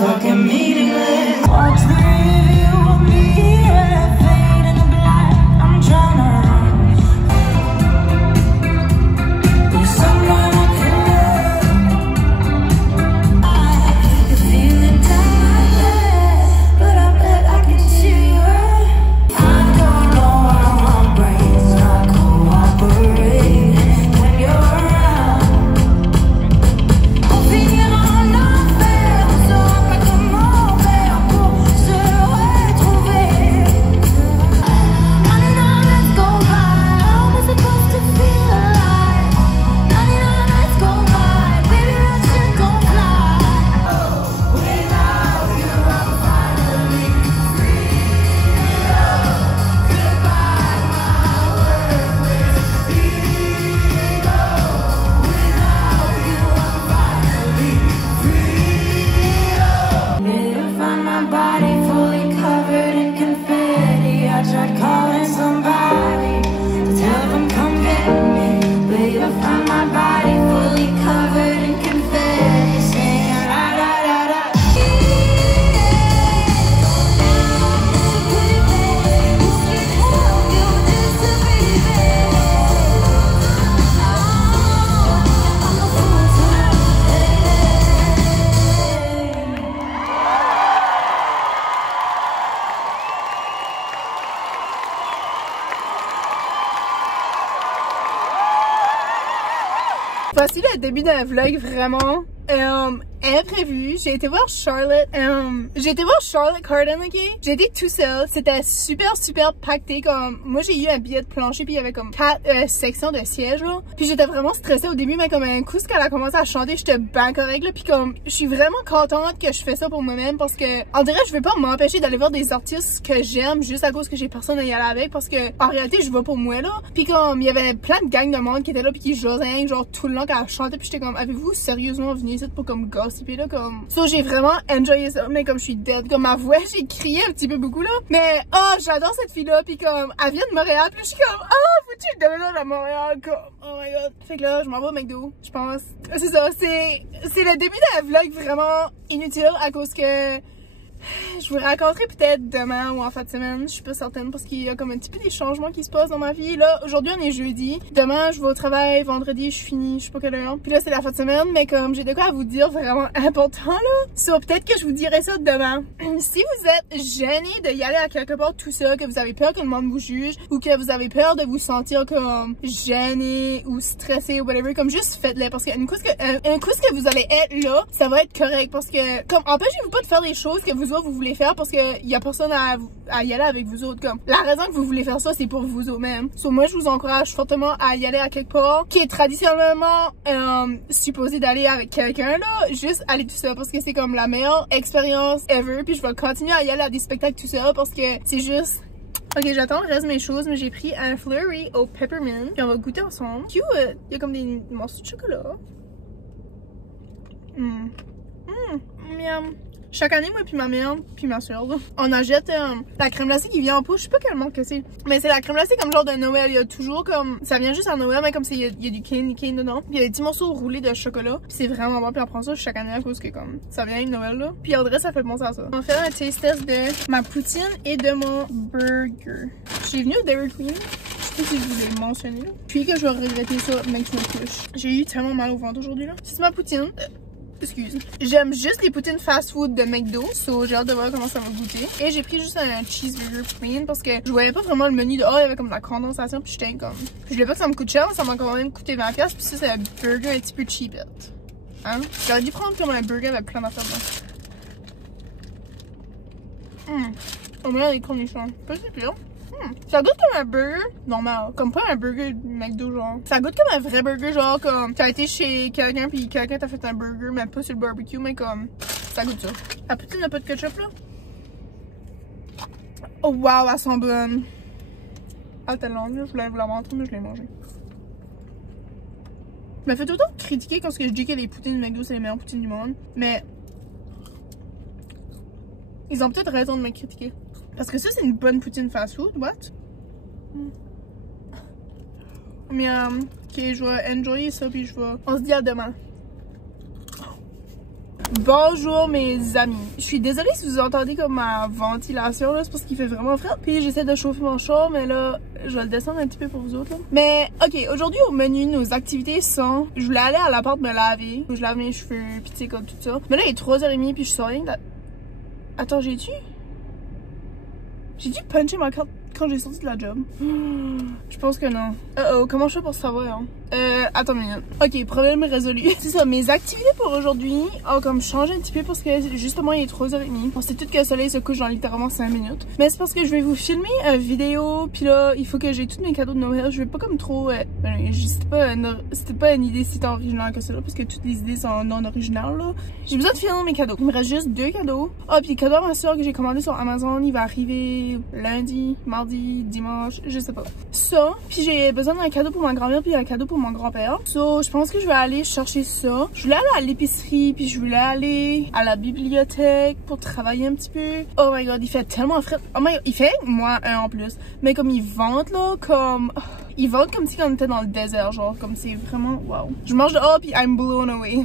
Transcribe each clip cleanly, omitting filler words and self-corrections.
stuck and meaningless. Watch the review of me, red fade in the black. I'm trying to run. There's someone I can love. I feel it down there, but I bet I can cheer you up. I don't know why my brain's not cooperating when you're around. Opinion on affaire, on se rappelle comment faire pour se retrouver. 99 let's go by, how was supposed to feel alive? 99 let's go by, baby that shit gon' fly. Without you I'm finally free. Goodbye my worthless ego. Without you I'm finally free. Didn't find my body fully covered in confetti. I tried calling somebody to tell them come get me. But I find my body fully covered in confetti, singing la la la la. Voici le début d'un vlog vraiment imprévu. J'ai été voir Charlotte Cardin, ok? J'ai été tout seul. C'était super pacté. Comme moi j'ai eu un billet de plancher puis il y avait comme 4 sections de sièges là. Puis j'étais vraiment stressée au début, mais comme un coup qu'elle a commencé à chanter, j'étais bien correcte là. Puis comme je suis vraiment contente que je fais ça pour moi-même parce que en dirait je vais pas m'empêcher d'aller voir des artistes que j'aime juste à cause que j'ai personne à y aller avec parce que en réalité je vais pour moi là. Puis comme il y avait plein de gangs de monde qui étaient là puis qui jasaient genre tout le long qu'elle chantait puis j'étais comme avez-vous sérieusement venu ici pour comme gossiper là comme. So j'ai vraiment enjoyé ça mais comme je suis dead comme ma voix j'ai crié un petit peu beaucoup là. Mais oh j'adore cette fille là puis comme elle vient de Montréal puis je suis comme oh faut-tu que je déménage à Montréal comme oh my god. Fait que là je m'en vais au McDo je pense. C'est ça c'est le début d'un vlog vraiment inutile à cause que je vous raconterai peut-être demain ou en fin de semaine, je suis pas certaine parce qu'il y a comme un petit peu des changements qui se passent dans ma vie. Là, aujourd'hui on est jeudi, demain je vais au travail, vendredi je finis, je sais pas quelle heure. Puis là c'est la fin de semaine, mais comme j'ai de quoi à vous dire vraiment important là. So, peut-être que je vous dirai ça demain. Si vous êtes gêné de y aller à quelque part tout ça, que vous avez peur que le monde vous juge ou que vous avez peur de vous sentir comme gêné ou stressé ou whatever, comme juste faites-le parce qu'une coup que vous allez être là, ça va être correct parce que comme empêchez-vous pas de faire des choses que vous voulez faire parce que y a personne à y aller avec vous autres. Comme la raison que vous voulez faire ça c'est pour vous autres même. So, moi je vous encourage fortement à y aller à quelque part qui est traditionnellement supposé d'aller avec quelqu'un là, juste aller tout seul parce que c'est comme la meilleure expérience ever. Puis je vais continuer à y aller à des spectacles tout seul parce que c'est juste. Ok, j'attends le reste de mes choses, mais j'ai pris un flurry au peppermint puis on va goûter ensemble. Cute! Il y a comme des morceaux de chocolat. Miam. Chaque année, moi puis ma mère, puis ma soeur, on achète la crème glacée qui vient en poche. Je sais pas quelle marque que c'est. Mais c'est la crème glacée comme genre de Noël. Il y a toujours comme. Ça vient juste à Noël, mais comme il y a du candy dedans. Puis il y a des petits morceaux roulés de chocolat. Puis c'est vraiment bon. Puis on prend ça chaque année à cause que comme ça vient de Noël là. Puis en vrai, ça fait penser à ça. On va faire un taste test de ma poutine et de mon burger. Je suis venue au Dairy Queen. Je sais pas si je vous l'ai mentionné là. Puis que je vais regretter ça, même que je me couche. J'ai eu tellement mal au ventre aujourd'hui là. C'est ma poutine. Excuse. J'aime juste les poutines fast food de McDo, so j'ai hâte de voir comment ça va goûter. Et j'ai pris juste un cheeseburger plain parce que je voyais pas vraiment le menu de il y avait comme de la condensation puis j'étais comme. Je voulais pas que ça me coûte cher, ça m'a quand même coûté 20$, puis ça c'est un burger un petit peu cheapette. Hein? J'aurais dû prendre comme un burger avec plein d'affaires dedans. Au moins les cornichons. Pas si pire. Ça goûte comme un burger normal, comme pas un burger McDo genre. Ça goûte comme un vrai burger genre comme t'as été chez quelqu'un puis quelqu'un t'a fait un burger mais pas sur le barbecue mais comme ça goûte ça. La poutine n'a pas de ketchup là. Oh wow, elle sent bonne. Ah t'es longue là, je voulais vous la montrer mais je l'ai mangée. Je me fais tout le temps critiquer quand je dis que les poutines de McDo c'est les meilleures poutines du monde, mais ils ont peut-être raison de me critiquer. Parce que ça, c'est une bonne poutine fast-food, what? Mais, ok, je vais enjoyer ça, puis je vais... On se dit à demain. Bonjour mes amis. Je suis désolée si vous entendez comme ma ventilation là, c'est parce qu'il fait vraiment frais. Puis j'essaie de chauffer mon char, mais là, je vais le descendre un petit peu pour vous autres là. Mais ok, aujourd'hui au menu, nos activités sont, je voulais aller à l'appart me laver. Je lave mes cheveux, puis tu sais comme tout ça. Mais là il est 3h30 puis je sors rien. Attends, j'ai dû puncher ma carte quand j'ai sorti de la job? Je pense que non. Comment je fais pour savoir? Hein? Attends une minute. Ok, problème résolu. C'est ça, mes activités pour aujourd'hui ont comme changé un petit peu parce que justement il est 3h30. On sait tout que le soleil se couche dans littéralement 5 minutes. Mais c'est parce que je vais vous filmer une vidéo, puis là, il faut que j'ai tous mes cadeaux de Noël. Je vais pas comme trop... c'était pas une idée si tant originale que ça là, parce que toutes les idées sont non originales là. J'ai besoin de finir mes cadeaux. Il me reste juste 2 cadeaux. Ah, puis le cadeau à ma soeur que j'ai commandé sur Amazon, il va arriver lundi, mardi, dimanche, je sais pas. Ça, puis j'ai besoin d'un cadeau pour ma grand-mère puis un cadeau pour mon grand-père. So, je pense que je vais aller chercher ça. Je voulais aller à l'épicerie puis je voulais aller à la bibliothèque pour travailler un petit peu. Oh my god, il fait tellement frais. Oh my god, il fait moi un en plus. Mais comme ils vendent là, comme... Ils vendent comme si on était dans le désert, genre, comme c'est vraiment wow. Je mange de puis I'm blown away.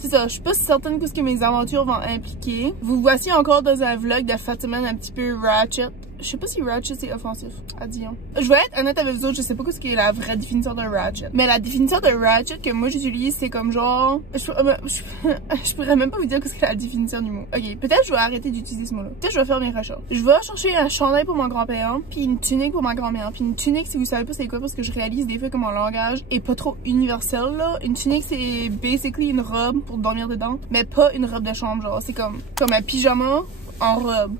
C'est ça, je suis pas certaine que ce que mes aventures vont impliquer. Vous voici encore dans un vlog de fin de semaine un petit peu ratchet. Je sais pas si ratchet c'est offensif, disons. Je vais être honnête avec vous autres, je sais pas ce qu'est la vraie définition de ratchet. Mais la définition de ratchet que moi j'utilise, c'est comme genre... Je pourrais même pas vous dire ce qu'est la définition du mot. Ok, peut-être je vais arrêter d'utiliser ce mot-là. Peut-être je vais faire mes recherches. Je vais chercher un chandail pour mon grand-père, puis une tunique pour ma grand-mère. Puis une tunique, si vous savez pas c'est quoi, parce que je réalise des fois que mon langage est pas trop universel là. Une tunique c'est basically une robe pour dormir dedans, mais pas une robe de chambre, genre c'est comme un pyjama en robe.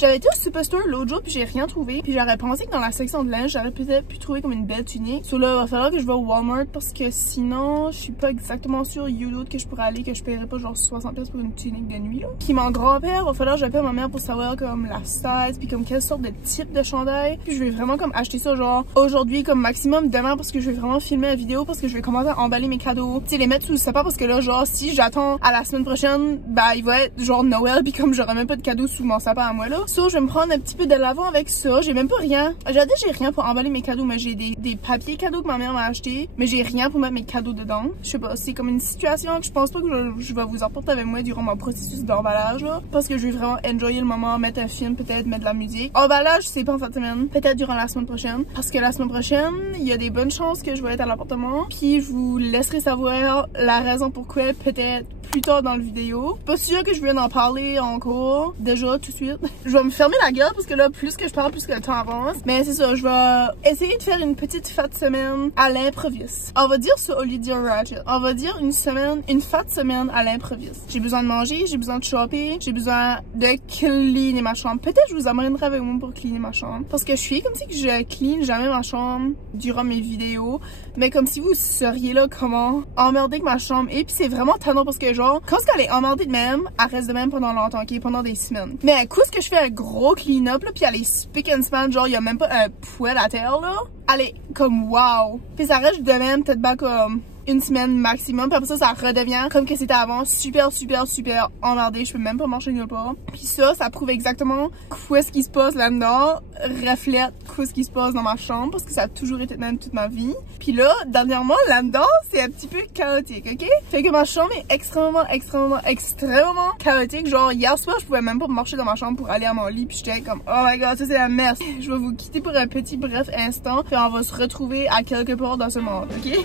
J'avais été au Superstore l'autre jour puis j'ai rien trouvé. Puis j'aurais pensé que dans la section de linge, j'aurais peut-être pu trouver comme une belle tunique. So là, il va falloir que je vais au Walmart parce que sinon, je suis pas exactement sûre d'autres que je pourrais aller, que je paierais pas genre 60$ pour une tunique de nuit là. Puis mon grand-père, il va falloir que j'appelle ma mère pour savoir comme la size puis comme quelle sorte de type de chandail. Puis je vais vraiment comme acheter ça genre aujourd'hui comme maximum demain parce que je vais vraiment filmer la vidéo parce que je vais commencer à emballer mes cadeaux. Tu sais, les mettre sous le sapin parce que là genre si j'attends à la semaine prochaine, bah il va être genre Noël puis comme j'aurai même pas de cadeaux sous mon sapin à moi là. So, je vais me prendre un petit peu de l'avant avec ça. J'ai même pas rien. J'ai rien pour emballer mes cadeaux, mais j'ai des papiers cadeaux que ma mère m'a acheté, mais j'ai rien pour mettre mes cadeaux dedans. Je sais pas, c'est comme une situation que je pense pas que je vais vous apporter avec moi durant mon processus d'emballage là, parce que je vais vraiment enjoyer le moment, mettre un film, peut-être mettre de la musique. Emballage, c'est pas en fin de semaine, peut-être durant la semaine prochaine, parce que la semaine prochaine, il y a des bonnes chances que je vais être à l'appartement, puis je vous laisserai savoir la raison pourquoi, peut-être plus tard dans la vidéo. Pas sûr que je vienne en parler encore, déjà tout de suite. Je vais me fermer la gueule parce que là, plus que je parle, plus que le temps avance. Mais c'est ça, je vais essayer de faire une petite fête semaine à l'improviste. On va dire ça au lieu de dire ratchet. On va dire une fête semaine à l'improviste. J'ai besoin de manger, j'ai besoin de shopper, j'ai besoin de cleaner ma chambre. Peut-être je vous amènerai avec moi pour cleaner ma chambre. Parce que je suis comme si que je clean jamais ma chambre durant mes vidéos. Mais comme si vous seriez là comment emmerder que ma chambre est. Puis c'est vraiment tannant parce que genre, quand elle est emmerdée de même, elle reste de même pendant longtemps, ok? Pendant des semaines. Mais à coup, ce que je fais un gros clean-up là, puis elle est spick and span, genre il y a même pas un poêle à terre là. Elle est comme wow. Puis ça reste de même peut-être pas comme une semaine maximum, puis après ça redevient comme que c'était avant, super emmerdé, je peux même pas marcher nulle part. Puis ça prouve exactement quoi ce qui se passe là-dedans, reflète quoi ce qui se passe dans ma chambre, parce que ça a toujours été même toute ma vie. Puis là, dernièrement, là-dedans, c'est un petit peu chaotique, ok? Fait que ma chambre est extrêmement chaotique. Genre, hier soir, je pouvais même pas marcher dans ma chambre pour aller à mon lit, puis j'étais comme, oh my god, ça c'est la merde. Je vais vous quitter pour un petit bref instant, puis on va se retrouver à quelque part dans ce monde, ok?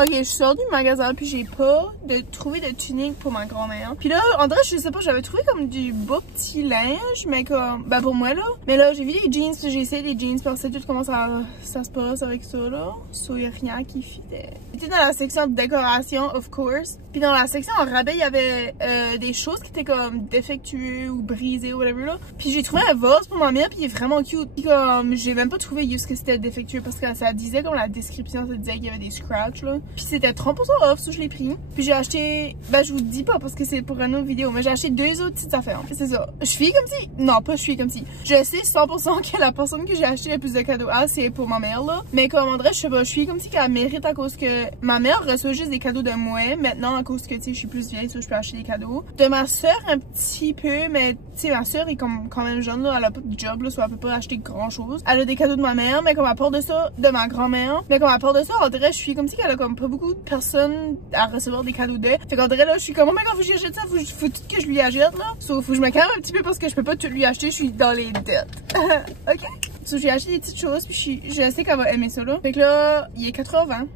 Ok, je sors du magasin puis j'ai pas trouvé de tunique pour ma grand-mère. Puis là, en vrai, je sais pas, j'avais trouvé comme du beau petit linge, mais comme, ben pour moi là. Mais là, j'ai vu des jeans, j'ai essayé des jeans parce que tout comment ça se passe avec ça là. So, y a rien qui fitait. J'étais dans la section de décoration, of course. Puis dans la section en rabais, il y avait des choses qui étaient comme défectueuses ou brisées ou whatever là. Puis j'ai trouvé un vase pour ma mère puis il est vraiment cute. Puis comme, j'ai même pas trouvé juste que c'était défectueux parce que ça disait comme la description, ça disait qu'il y avait des scratchs là. Puis c'était 30% off, ça je l'ai pris. Puis j'ai acheté, ben je vous dis pas parce que c'est pour une autre vidéo, mais j'ai acheté 2 autres petites affaires. C'est ça. Je suis comme si, non pas je suis comme si. Je sais 100% que la personne que j'ai acheté le plus de cadeaux à, c'est pour ma mère là. Mais comme André, je sais pas, je suis comme si qu'elle mérite à cause que ma mère reçoit juste des cadeaux de moi. Maintenant à cause que tu sais je suis plus vieille, ça je peux acheter des cadeaux. De ma soeur un petit peu, mais tu sais ma soeur est comme quand même jeune là, elle a pas de job là, soit elle peut pas acheter grand chose. Elle a des cadeaux de ma mère, mais comme à part de ça, de ma grand-mère. Mais comme à part de ça, on dirait je suis comme si qu'elle a comme pas beaucoup de personnes à recevoir des cadeaux de. Fait qu'on dirait là, je suis comme oh my god, faut que j'y achète ça, faut tout que je lui achète là. Sauf faut que je me calme un petit peu parce que je peux pas tout lui acheter, je suis dans les dettes. Ok? So, j'ai acheté des petites choses, puis je sais qu'elle va aimer ça là. Fait que là, il est 4h25.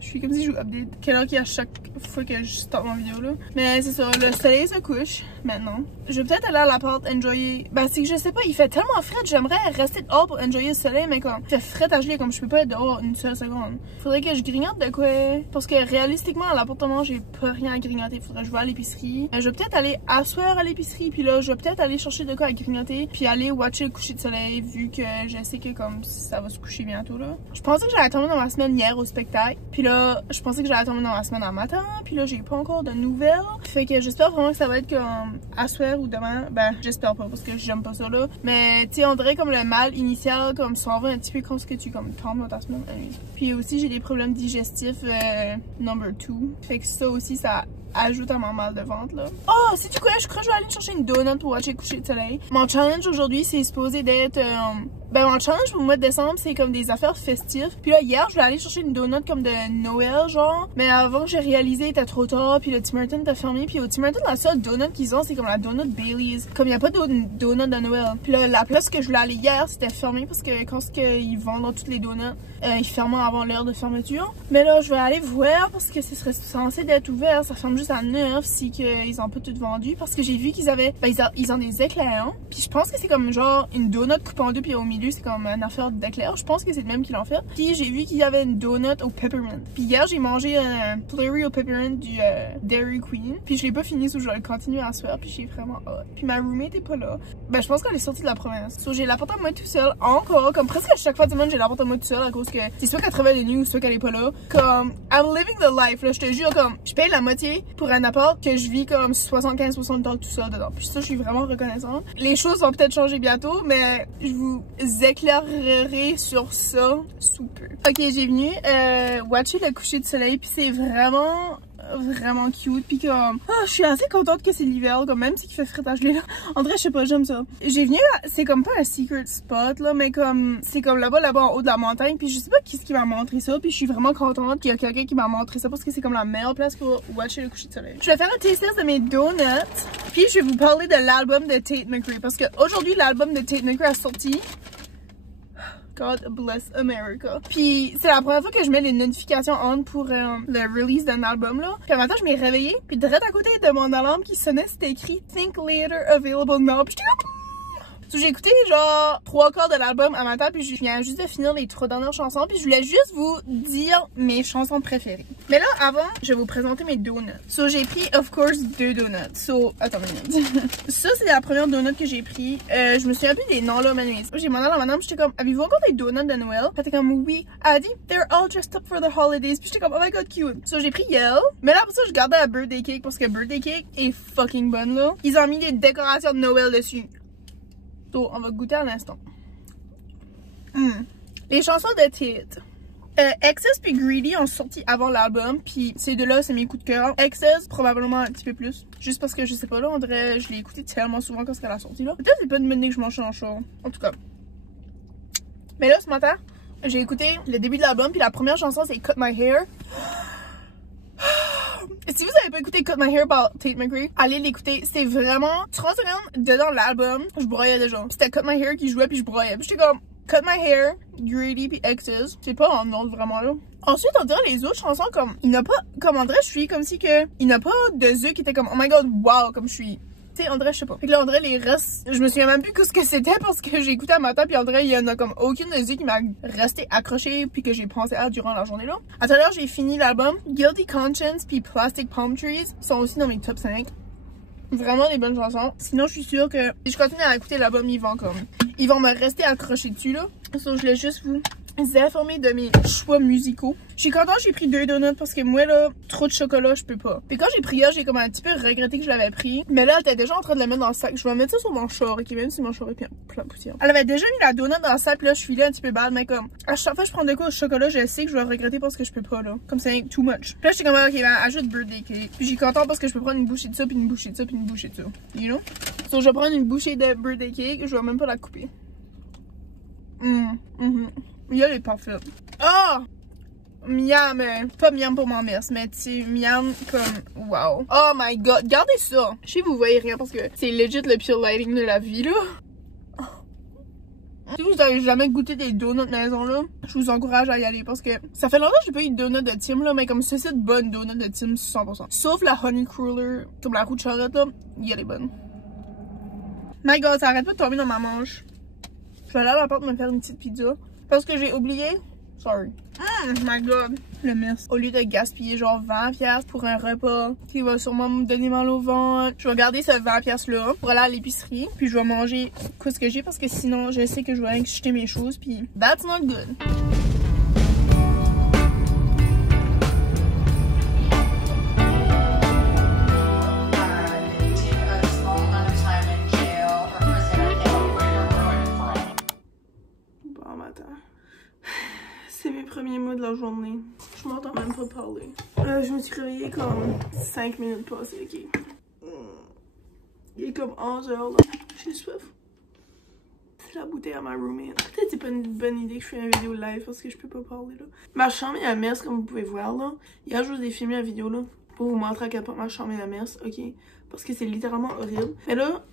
Je suis comme si je vous update quelle heure qu'il y a chaque fois que je starte mon vidéo là. Mais c'est ça, le soleil se couche maintenant. Je vais peut-être aller à l'appart, enjoyer. Ben, c'est que je sais pas, il fait tellement frais, j'aimerais rester dehors pour enjoyer le soleil, mais comme, il fait frais à geler, comme je peux pas être dehors une seule seconde. Faudrait que je grignote de quoi. Parce que réalistiquement, à l'appartement, j'ai pas rien à grignoter. Faudrait que je vais à l'épicerie. Je vais peut-être aller asseoir à l'épicerie, puis là, je vais peut-être aller chercher de quoi à grignoter, puis aller watcher le coucher de soleil, vu que je sais que comme ça va se coucher bientôt là. Je pensais que j'allais tomber dans ma semaine hier au spectacle, puis là, je pensais que j'allais tomber dans ma semaine en matin, puis là, j'ai pas encore de nouvelles. Fait que j'espère vraiment que ça va être comme asseoir ou demain. Ben, j'espère pas parce que j'aime pas ça là. Mais tu sais, on dirait comme le mal initial, comme s'en va un petit peu quand que tu comme tombes dans ta semaine. Puis aussi, j'ai des problèmes digestifs number 2. Fait que ça aussi, ça ajoute à mon mal de ventre là. Oh, c'est du quoi? Je crois que je vais aller chercher une donut pour watcher le coucher de soleil. Mon challenge aujourd'hui, c'est supposé d'être ben mon challenge pour le mois de décembre, c'est comme des affaires festives. Puis là, hier, je vais aller chercher une donut comme de Noël, genre. Mais avant que j'ai réalisé, il était trop tard, puis le Tim Hortons était fermé. Puis au Tim Hortons, la seule donut qu'ils ont, c'est comme la donut Bailey's. Comme il n'y a pas de donut de Noël. Puis là, la place que je voulais aller hier, c'était fermé parce que quand ils vendent toutes les donuts, ils ferment avant l'heure de fermeture. Mais là, je vais aller voir parce que ce serait censé d'être ouvert. Ça ferme juste à 9 si qu'ils ont pas tout vendu. Parce que j'ai vu qu'ils avaient, ben, ils ont des éclairs. Puis je pense que c'est comme genre une donut coupée en deux, puis au milieu, c'est comme une affaire d'éclair. Je pense que c'est le même qui l'ont fait. Puis j'ai vu qu'il y avait une donut au peppermint. Puis hier, j'ai mangé un flurry au peppermint du Dairy Queen. Puis je l'ai pas fini, so je vais continuer à soir. Puis j'ai vraiment hâte. Puis ma roommate est pas là. Ben je pense qu'elle est sortie de la province. So j'ai l'appartement à moi tout seul encore. Comme presque à chaque fois du monde, j'ai l'appartement à moi tout seul à cause que c'est soit qu'elle travaille de nuit ou soit qu'elle est pas là. Comme I'm living the life là. Je te jure, comme je paye la moitié pour un appart que je vis comme 75% temps tout seul dedans. Puis ça, je suis vraiment reconnaissante. Les choses vont peut-être changer bientôt, mais je vous éclairerai sur ça sous peu. Ok, j'ai venu watcher le coucher de soleil, puis c'est vraiment cute, puis comme je suis assez contente que c'est l'hiver, comme même si il fait frais à geler là. En vrai, je sais pas, j'aime ça. J'ai venu, c'est comme pas un secret spot là, mais comme c'est comme là-bas en haut de la montagne, puis je sais pas qui m'a montré ça, puis je suis vraiment contente qu'il y a quelqu'un qui m'a montré ça parce que c'est comme la meilleure place pour watcher le coucher de soleil. Je vais faire un taste test de mes donuts, puis je vais vous parler de l'album de Tate McRae parce que aujourd'hui l'album de Tate McRae a sorti. God bless America. Puis c'est la première fois que je mets les notifications on pour le release d'un album là. Puis un matin je m'ai réveillée, puis direct à côté de mon alarme qui sonnait, c'était écrit Think Later Available Now. Puis j'étais comme so, j'ai écouté genre 3/4 de l'album à matin, puis je viens juste de finir les 3 dernières chansons, puis je voulais juste vous dire mes chansons préférées. Mais là, avant, je vais vous présenter mes donuts. So, j'ai pris, of course, 2 donuts. So, attends une minute. Ça, c'est la première donut que j'ai pris. Je me souviens plus des noms là, mais j'ai demandé à la madame, j'étais comme, avez-vous encore des donuts de Noël? Elle était comme, oui. Elle a dit, they're all dressed up for the holidays. Puis j'étais comme, oh my god, cute. So, j'ai pris Yell. Mais là, pour ça, je gardais la birthday cake parce que birthday cake est fucking bonne là. Ils ont mis des décorations de Noël dessus. So, on va goûter à l'instant. Les chansons de Tate. Excess puis Greedy ont sorti avant l'album, puis ces deux-là, c'est mes coups de cœur. Excess, probablement un petit peu plus. Juste parce que je sais pas, là, on dirait, je l'ai écouté tellement souvent quand elle a sorti, là. Peut-être c'est pas une bonne idée que je mange en show. En tout cas. Mais là, ce matin, j'ai écouté le début de l'album, puis la première chanson, c'est Cut My Hair. Si vous avez pas écouté Cut My Hair par Tate McRae, allez l'écouter. C'est vraiment 30 secondes dedans l'album. Je broyais déjà. C'était Cut My Hair qui jouait puis je broyais. Puis j'étais comme Cut My Hair, Greedy puis Excess. C'est pas en ordre vraiment là. Ensuite, on dirait les autres chansons comme il n'a pas, comme on dirait je suis comme si que il n'a pas de yeux qui étaient comme oh my god wow comme je suis. Tu sais, on dirait je sais pas. Fait que là on dirait les restes, je me souviens même plus ce que c'était parce que j'ai écouté à matin puis on dirait il y en a comme aucune des yeux qui m'a resté accroché puis que j'ai pensé à durant la journée là. À tout à l'heure j'ai fini l'album. Guilty Conscience puis Plastic Palm Trees sont aussi dans mes top 5. Vraiment des bonnes chansons. Sinon je suis sûre que si je continue à écouter l'album ils vont me rester accrochés dessus là. So, je voulais juste vous informée de mes choix musicaux. Je suis contente, j'ai pris 2 donuts parce que moi, là, trop de chocolat, je peux pas. Puis quand j'ai pris hier, j'ai comme un petit peu regretté que je l'avais pris. Mais là, elle était déjà en train de la mettre dans le sac. Je vais mettre ça sur mon char, ok? Même si mon char est plein de poussière. Elle avait déjà mis la donut dans le sac, puis là, je suis là un petit peu bad, mais comme, à chaque fois que je prends de quoi au chocolat, je sais que je vais regretter parce que je peux pas, là. Comme c'est too much. Puis là, j'étais comme, ok, ben, ajoute birthday cake. Puis j'ai contente parce que je peux prendre une bouchée de ça, puis une bouchée de ça, puis une bouchée de ça. You know? So, je vais prendre une bouchée de birthday cake, je vais même pas la couper. Il est parfait. Oh! Miam, pas miam pour mon mess, mais tu sais, miam comme wow. Oh my god, regardez ça. Je sais que vous voyez rien parce que c'est legit le pure lighting de la vie là. Si vous avez jamais goûté des donuts maison là, je vous encourage à y aller parce que ça fait longtemps que j'ai pas eu de donuts de Tim là, mais comme ça c'est de bonnes donuts de Tim 100%. Sauf la honey cruller, comme la roue de Charlotte là, elle est bonne. My god, ça arrête pas de tomber dans ma manche. Je vais aller à la porte me faire une petite pizza. Parce que j'ai oublié. Sorry. My god. Le mess. Au lieu de gaspiller genre 20$ pour un repas qui va sûrement me donner mal au ventre, je vais garder ce 20$ là pour aller à l'épicerie. Puis je vais manger quoi ce que j'ai parce que sinon je sais que je vais acheter mes choses. Puis that's not good. C'est mes premiers mots de la journée. Je m'entends même pas parler. Je me suis réveillée comme 5 minutes passées, ok. Il est comme 11h là. J'ai soif. C'est la bouteille à ma roommate. Peut-être c'est pas une bonne idée que je fasse une vidéo live parce que je peux pas parler là. Ma chambre est à mess comme vous pouvez voir là. Hier je vous ai filmé la vidéo là pour vous montrer à quel point ma chambre est à mess, ok. Parce que c'est littéralement horrible. Mais là,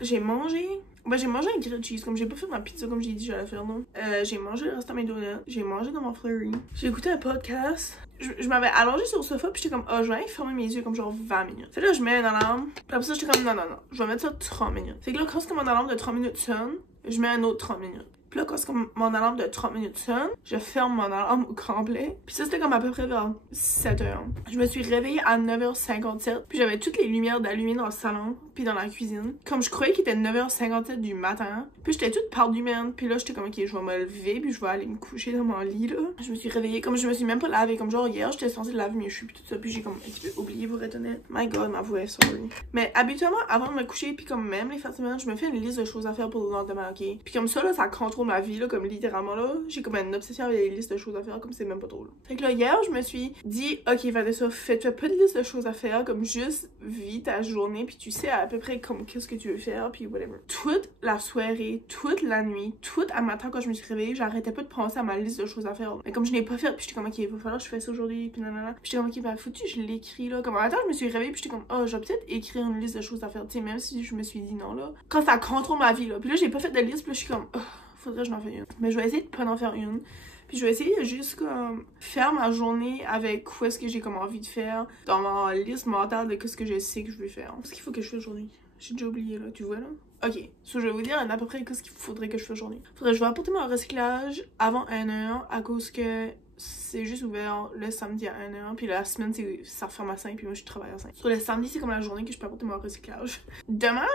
j'ai mangé. Ben, j'ai mangé un grilled cheese, comme j'ai pas fait ma pizza comme j'ai dit j'allais faire, non. J'ai mangé le reste de mes donuts, j'ai mangé dans mon flurry. J'ai écouté un podcast. Je m'avais allongée sur le sofa, puis j'étais comme, oh, je vais fermer mes yeux comme genre 20 minutes. Fait là, je mets une alarme, puis après ça, j'étais comme, non, je vais mettre ça 30 minutes. Fait que là, quand mon alarme de 30 minutes sonne, je mets un autre 30 minutes. Puis là, quand mon alarme de 30 minutes sonne, je ferme mon alarme au complet. Puis ça, c'était comme à peu près vers 7h. Je me suis réveillée à 9h57. Puis j'avais toutes les lumières d'allumées dans le salon, puis dans la cuisine. Comme je croyais qu'il était 9h57 du matin. Puis j'étais toute perdue, man. Puis là, j'étais comme, ok, je vais me lever, puis je vais aller me coucher dans mon lit, là. Je me suis réveillée, comme je me suis même pas lavée. Comme genre hier, j'étais censée laver mes cheveux, puis tout ça. Puis j'ai comme un petit peu oublié, pour être honnête. My god, ma voix est sorry. Mais habituellement, avant de me coucher, puis comme même les fins de semaine, je me fais une liste de choses à faire pour le lendemain, ok? Puis comme ça, là, ça contrôle ma vie, là, comme littéralement, là. J'ai comme une obsession avec les listes de choses à faire, comme c'est même pas drôle. Fait que là, hier, je me suis dit, ok, Vanessa, fais-toi pas de liste de choses à faire, comme juste vis ta journée, puis tu sais à peu près comme qu'est-ce que tu veux faire, puis whatever. Toute la soirée, toute la nuit, tout à matin quand je me suis réveillée, j'arrêtais pas de penser à ma liste de choses à faire. Mais comme je n'ai pas fait, puis j'étais comme, ok, il va falloir que je fasse ça aujourd'hui, puis nanana. Puis j'étais comme, ok, ben foutu, je l'écris là. Comme à matin, je me suis réveillée, puis j'étais comme, oh, je vais peut-être écrire une liste de choses à faire, tu sais, même si je me suis dit non là. Quand ça contrôle ma vie là. Puis là, j'ai pas fait de liste, puis là, je suis comme, oh, faudrait que je n'en fasse une. Mais je vais essayer de pas en faire une. Puis je vais essayer de juste comme faire ma journée avec quoi est-ce que j'ai comme envie de faire dans ma liste mentale de qu'est-ce que je sais que je vais faire. Qu'est-ce qu'il faut que je fasse aujourd'hui? J'ai déjà oublié là, tu vois là? Ok, so je vais vous dire à peu près qu'est-ce qu'il faudrait que je fasse aujourd'hui. Je vais apporter mon recyclage avant 1h à cause que c'est juste ouvert le samedi à 1h, puis la semaine ça referme à 5, puis moi je travaille à 5. Sur le samedi, c'est comme la journée que je peux apporter mon recyclage. Demain,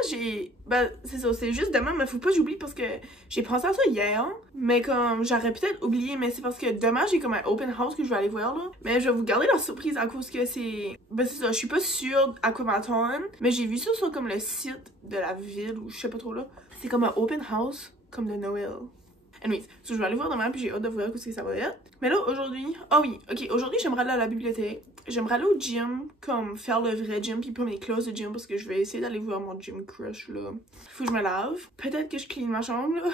ben c'est ça, c'est juste demain, mais faut pas que j'oublie parce que j'ai pensé à ça hier, mais comme j'aurais peut-être oublié, mais c'est parce que demain j'ai comme un open house que je vais aller voir là. Mais je vais vous garder la surprise à cause que c'est. Ben c'est ça, je suis pas sûre à quoi m'attendre, mais j'ai vu ça sur comme le site de la ville ou je sais pas trop là. C'est comme un open house, comme de Noël. Anyways, so je vais aller voir demain, puis j'ai hâte de voir ce que ça va être. Mais là, aujourd'hui, oh oui, ok, aujourd'hui, j'aimerais aller à la bibliothèque. J'aimerais aller au gym, comme faire le vrai gym, puis pas mes clothes de gym, parce que je vais essayer d'aller voir mon gym crush, là. Faut que je me lave. Peut-être que je clean ma chambre, là.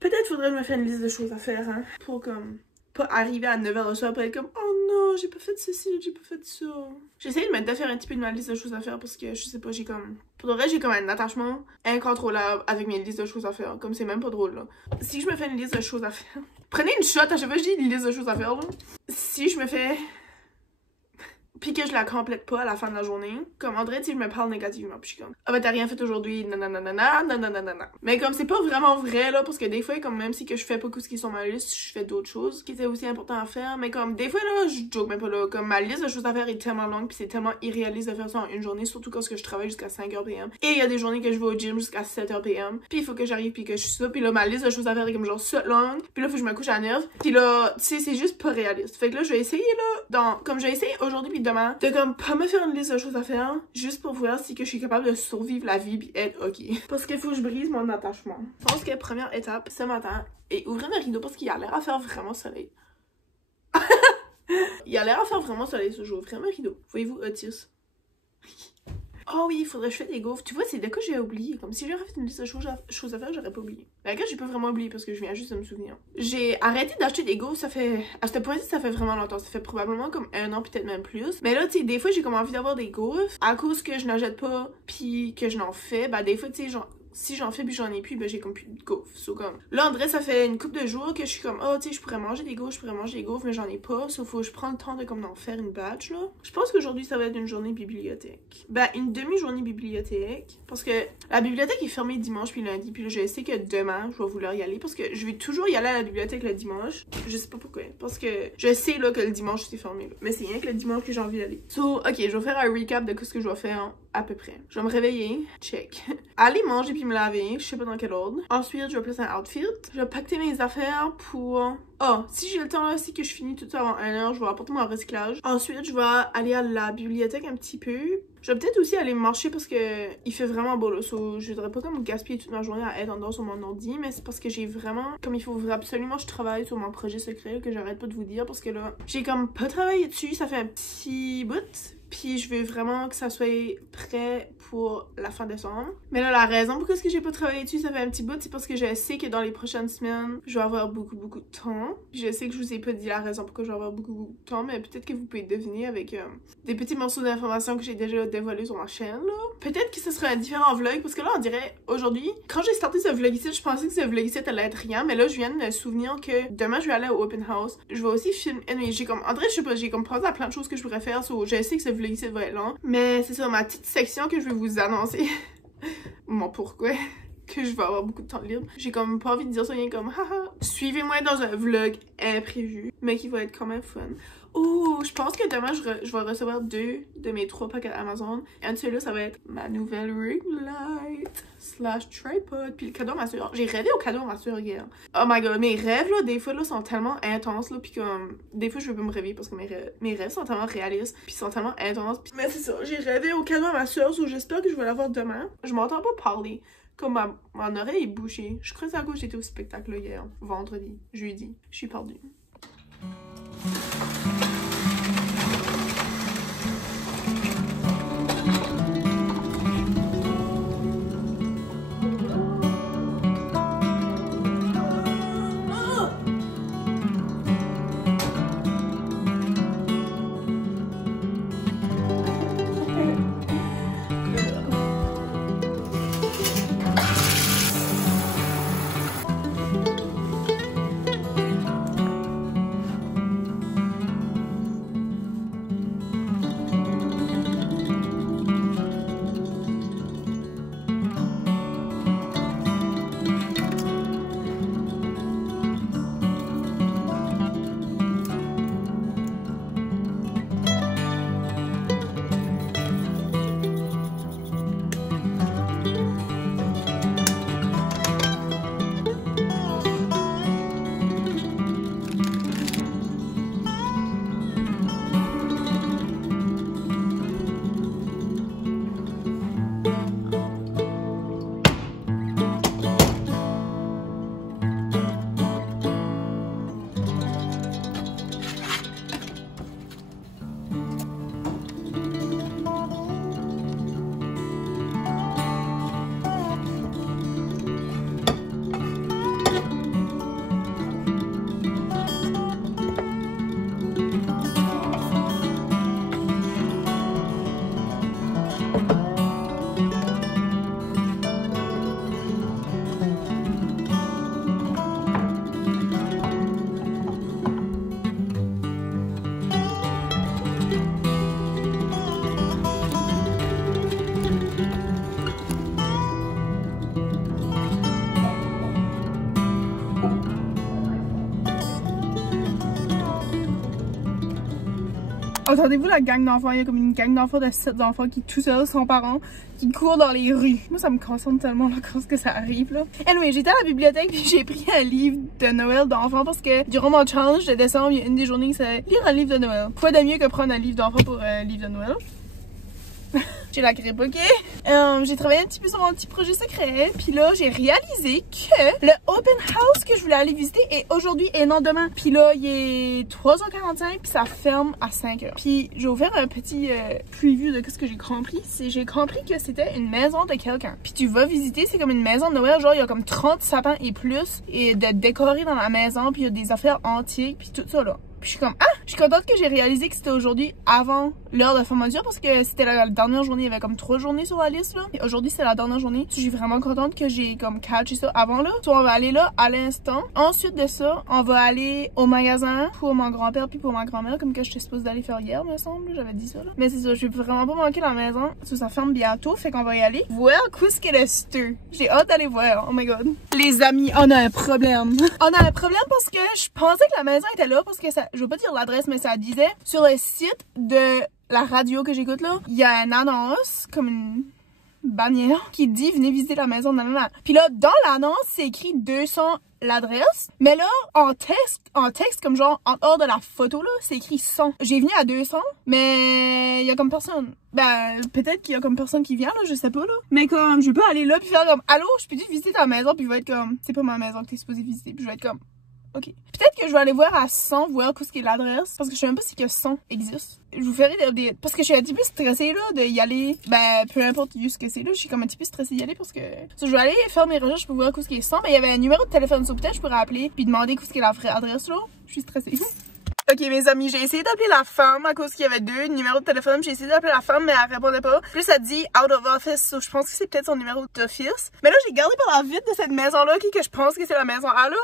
Peut-être faudrait que je me fasse une liste de choses à faire, hein, pour comme pas arriver à 9h le soir, après être comme, oh non, j'ai pas fait ceci, j'ai pas fait ça. J'essaie de me défaire un petit peu de ma liste de choses à faire, parce que, je sais pas, j'ai comme... Pour le reste, j'ai comme un attachement incontrôlable avec mes listes de choses à faire. Comme c'est même pas drôle, là. Si je me fais une liste de choses à faire... Prenez une shot à chaque fois que je dis une liste de choses à faire, là. Si je me fais... pis que je la complète pas à la fin de la journée, comme André, tu sais, je me parle négativement, pis je suis comme, ah ben t'as rien fait aujourd'hui, nanana, nanana. Mais comme c'est pas vraiment vrai, là, parce que des fois, comme même si que je fais pas tout ce qui est sur ma liste, je fais d'autres choses qui étaient aussi importantes à faire, mais comme des fois, là, je joke même pas, là, comme ma liste de choses à faire est tellement longue, pis c'est tellement irréaliste de faire ça en une journée, surtout quand je travaille jusqu'à 5h PM. Et il y a des journées que je vais au gym jusqu'à 7h PM, pis il faut que j'arrive pis que je suis ça, pis là, ma liste de choses à faire est comme genre ça longue, pis là, faut que je me couche à 9, pis là, tu sais, c'est juste pas réaliste. Fait que là, je vais essayer, là, comme je vais essayer aujourd'hui pis demain, de comme pas me faire une liste de choses à faire, juste pour voir si que je suis capable de survivre la vie pis être ok. Parce qu'il faut que je brise mon attachement. Je pense que la première étape, ce matin, est ouvrir mes rideaux parce qu'il a l'air à faire vraiment soleil. Il a l'air à faire vraiment soleil ce jour. Ouvrir mes rideaux. Voyez-vous, Otis? Oh oui, il faudrait que je fasse des gaufres. Tu vois, c'est de quoi j'ai oublié. Comme si j'aurais fait une liste de choses à faire, j'aurais pas oublié. Mais là, j'ai pas vraiment oublié parce que je viens juste de me souvenir. J'ai arrêté d'acheter des gaufres, ça fait... À ce point-ci, ça fait vraiment longtemps. Ça fait probablement comme 1 an, peut-être même plus. Mais là, tu sais, des fois, j'ai comme envie d'avoir des gaufres. À cause que je n'achète pas, puis que je n'en fais, bah des fois, tu sais, genre... Si j'en fais puis j'en ai plus, ben j'ai comme plus de gaufres. So, comme... Là, André, ça fait une couple de jours que je suis comme, oh, tu sais, je pourrais manger des gaufres, mais j'en ai pas. Sauf faut que je prends le temps de comme d'en faire une batch, là. Je pense qu'aujourd'hui, ça va être une journée bibliothèque. Ben, une demi-journée bibliothèque. Parce que la bibliothèque est fermée dimanche puis lundi. Puis là, je sais que demain, je vais vouloir y aller. Parce que je vais toujours y aller à la bibliothèque le dimanche. Je sais pas pourquoi. Parce que je sais, là, que le dimanche, c'est fermé. Là. Mais c'est rien que le dimanche que j'ai envie d'aller. So, ok, je vais faire un recap de ce que je dois faire à peu près. Je vais me réveiller. Check. Aller manger puis me laver, je sais pas dans quel ordre. Ensuite, je vais placer un outfit. Je vais pacter mes affaires pour... Oh, si j'ai le temps là, si que je finis tout ça avant 1h, je vais apporter mon recyclage. Ensuite, je vais aller à la bibliothèque un petit peu. Je vais peut-être aussi aller marcher parce que il fait vraiment beau là. So, je voudrais pas comme gaspiller toute ma journée à être en dehors sur mon ordi, mais c'est parce que j'ai vraiment... Comme il faut absolument que je travaille sur mon projet secret que j'arrête pas de vous dire parce que là, j'ai comme pas travaillé dessus, ça fait un petit bout. Puis je veux vraiment que ça soit prêt pour la fin décembre. Mais là, la raison pourquoi est-ce que j'ai pas travaillé dessus, ça fait un petit bout, c'est parce que je sais que dans les prochaines semaines, je vais avoir beaucoup de temps. Je sais que je vous ai pas dit la raison pourquoi je vais avoir beaucoup de temps, mais peut-être que vous pouvez deviner avec des petits morceaux d'informations que j'ai déjà dévoilés sur ma chaîne, là. Peut-être que ce sera un différent vlog, parce que là, on dirait, aujourd'hui, quand j'ai starté ce vlog ici, je pensais que ce vlog ici allait être rien, mais là, je viens de me souvenir que demain, je vais aller au open house. Je vais aussi filmer, mais j'ai comme, André, je sais pas, j'ai comme pensé à plein de choses que je pourrais faire, so, je sais que ce vlog ici va être long, mais c'est ça, ma petite section que je vais vous annoncer. Mon pourquoi que je vais avoir beaucoup de temps libre. J'ai comme pas envie de dire ça rien comme haha. Suivez-moi dans un vlog imprévu, mais qui va être quand même fun. Oh, je pense que demain je vais recevoir 2 de mes 3 paquets Amazon. Et un de ceux-là, ça va être ma nouvelle ring light / tripod. Puis le cadeau à ma soeur. J'ai rêvé au cadeau à ma soeur hier. Oh my god, mes rêves là, des fois là, sont tellement intenses là. Puis comme, des fois je veux pas me réveiller parce que mes rêves sont tellement réalistes. Puis sont tellement intenses. Puis... Mais c'est ça, j'ai rêvé au cadeau à ma soeur. So j'espère que je vais l'avoir demain. Je m'entends pas parler. Comme mon oreille est bouchée. Je crois que c'est à cause j'étais au spectacle là, hier. Vendredi, jeudi. Je suis perdue. Entendez-vous la gang d'enfants? Il y a comme une gang d'enfants de 7 enfants qui tout seuls, sans parents, qui courent dans les rues. Moi, ça me concentre tellement là quand que ça arrive là. Anyway, j'étais à la bibliothèque puis j'ai pris un livre de Noël d'enfants parce que durant mon challenge de décembre, il y a une des journées qui c'est lire un livre de Noël. Quoi de mieux que prendre un livre d'enfants pour un livre de Noël? J'ai la grippe, ok? J'ai travaillé un petit peu sur mon petit projet secret. Puis là, j'ai réalisé que le open house que je voulais aller visiter est aujourd'hui et non demain. Puis là, il est 3h45 puis ça ferme à 5h. Puis j'ai ouvert un petit preview de ce que j'ai compris. J'ai compris que c'était une maison de quelqu'un. Puis tu vas visiter, c'est comme une maison de Noël. Genre, il y a comme 30 sapins et plus et de décorer dans la maison. Puis il y a des affaires antiques puis tout ça là. Puis je suis comme, je suis contente que j'ai réalisé que c'était aujourd'hui avant l'heure de fermeture parce que c'était la dernière journée. Il y avait comme 3 journées sur la liste là. Et aujourd'hui, c'est la dernière journée. Je suis vraiment contente que j'ai comme catché ça avant là. Soit on va aller là à l'instant. Ensuite de ça, on va aller au magasin pour mon grand-père puis pour ma grand-mère comme que j'étais supposée d'aller faire hier, me semble. J'avais dit ça là. Mais c'est ça, je vais vraiment pas manquer la maison. Ça ferme bientôt, fait qu'on va y aller. Voir qu'est-ce qu'il reste. J'ai hâte d'aller voir. Oh my god. Les amis, on a un problème. On a un problème parce que je pensais que la maison était là parce que ça, je veux pas dire l'adresse, mais ça disait sur le site de la radio que j'écoute là, il y a un annonce comme une bannière qui dit venez visiter la maison. Nanana. Puis là, dans l'annonce, c'est écrit 200 l'adresse. Mais là, en texte comme genre en hors de la photo là, c'est écrit 100. J'ai venu à 200, mais il y a comme personne. Ben, peut-être qu'il y a comme personne qui vient là, je sais pas là. Mais comme, je peux aller là puis faire comme allô, je peux-tu visiter ta maison? Puis il va être comme, c'est pas ma maison que t'es supposé visiter. Puis je vais être comme, ok. Peut-être que je vais aller voir à 100, voir ce qui est l'adresse. Parce que je sais même pas si que 100 existe. Je vous ferai des... Parce que je suis un petit peu stressée là d'y aller. Ben, peu importe ce que c'est là. Je suis comme un petit peu stressée d'y aller parce que... So, je vais aller faire mes recherches pour voir ce qui est 100. Mais il y avait un numéro de téléphone sur peut-être je pourrais appeler. Puis demander ce qui est la vraie adresse là. Je suis stressée. Ok mes amis, j'ai essayé d'appeler la femme à cause qu'il y avait 2 numéros de téléphone. J'ai essayé d'appeler la femme mais elle répondait pas. Puis ça dit out of office, so je pense que c'est peut-être son numéro d'office. Mais là j'ai gardé par la vitre de cette maison là que je pense que c'est la maison A là.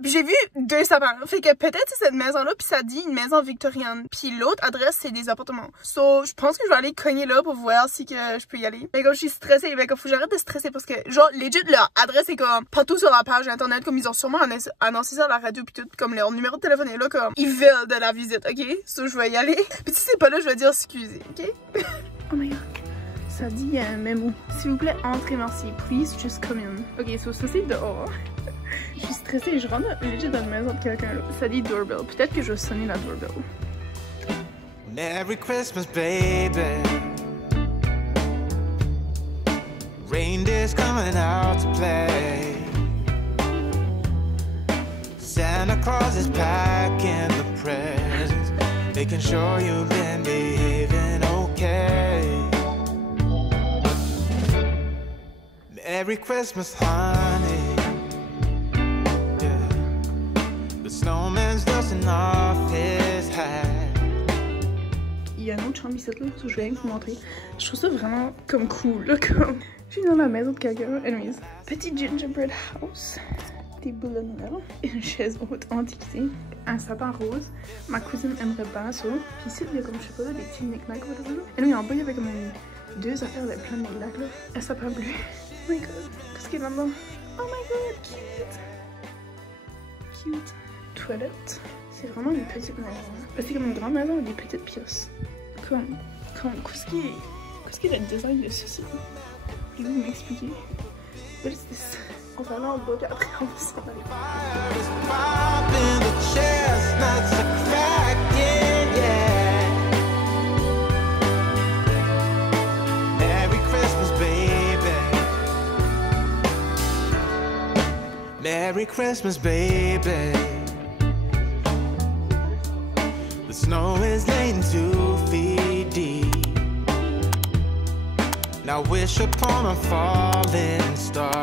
Puis j'ai vu 2 sapins. Fait que peut-être c'est cette maison là puis ça dit une maison victorienne. Puis l'autre adresse c'est des appartements. So je pense que je vais aller cogner là pour voir si que je peux y aller. Mais comme je suis stressée, ben, faut que j'arrête de stresser parce que genre legit leur adresse est comme partout sur la page internet comme ils ont sûrement annoncé ça à la radio puis tout. Comme leur numéro de téléphone est là comme ils veulent de la visite, ok? So, je vais y aller. Puis si c'est pas là, je vais dire excusez, ok? Oh my god. Ça dit, il y a un mémo. S'il vous plaît, entrez, merci. Please, just come in. Ok, so ça c'est dehors. Je suis stressée, je rentre legit dans une maison de quelqu'un là. Ça dit doorbell. Peut-être que je vais sonner la doorbell. Merry Christmas, baby. Reindeer's coming out to play. Santa Claus is packing the presents, making sure you've been behaving okay. Merry Christmas, honey. Yeah. The snowman's dusting off his hat. Il y a un autre chambre ici là, je vais vous montrer. Je trouve ça vraiment comme cool là, comme... Je suis dans la maison de quelqu'un. Anyways, petit gingerbread house. Des boules de Noël, une chaise haute antiquité, un sapin rose. Ma cousine aimerait bien ça. Puis ici, il y a comme, je sais pas, là, des petits knick-knacks ou whatever. Et nous, en bas, il y avait comme 2 affaires de plein de knick-knacks là. Un sapin bleu. Oh my god, qu'est-ce qu'il y a là-dedans? Oh my god, cute! Cute. Toilette. C'est vraiment une petite maison. C'est comme une grande maison avec des petites pièces. Comme, qu'est-ce qui est le design de ceci? Pouvez-vous m'expliquer? What is this? On va aller en bas, puis après on va s'en aller. Merry Christmas, baby. Merry Christmas, baby. The snow is laying 2 feet deep. Now wish upon a falling star,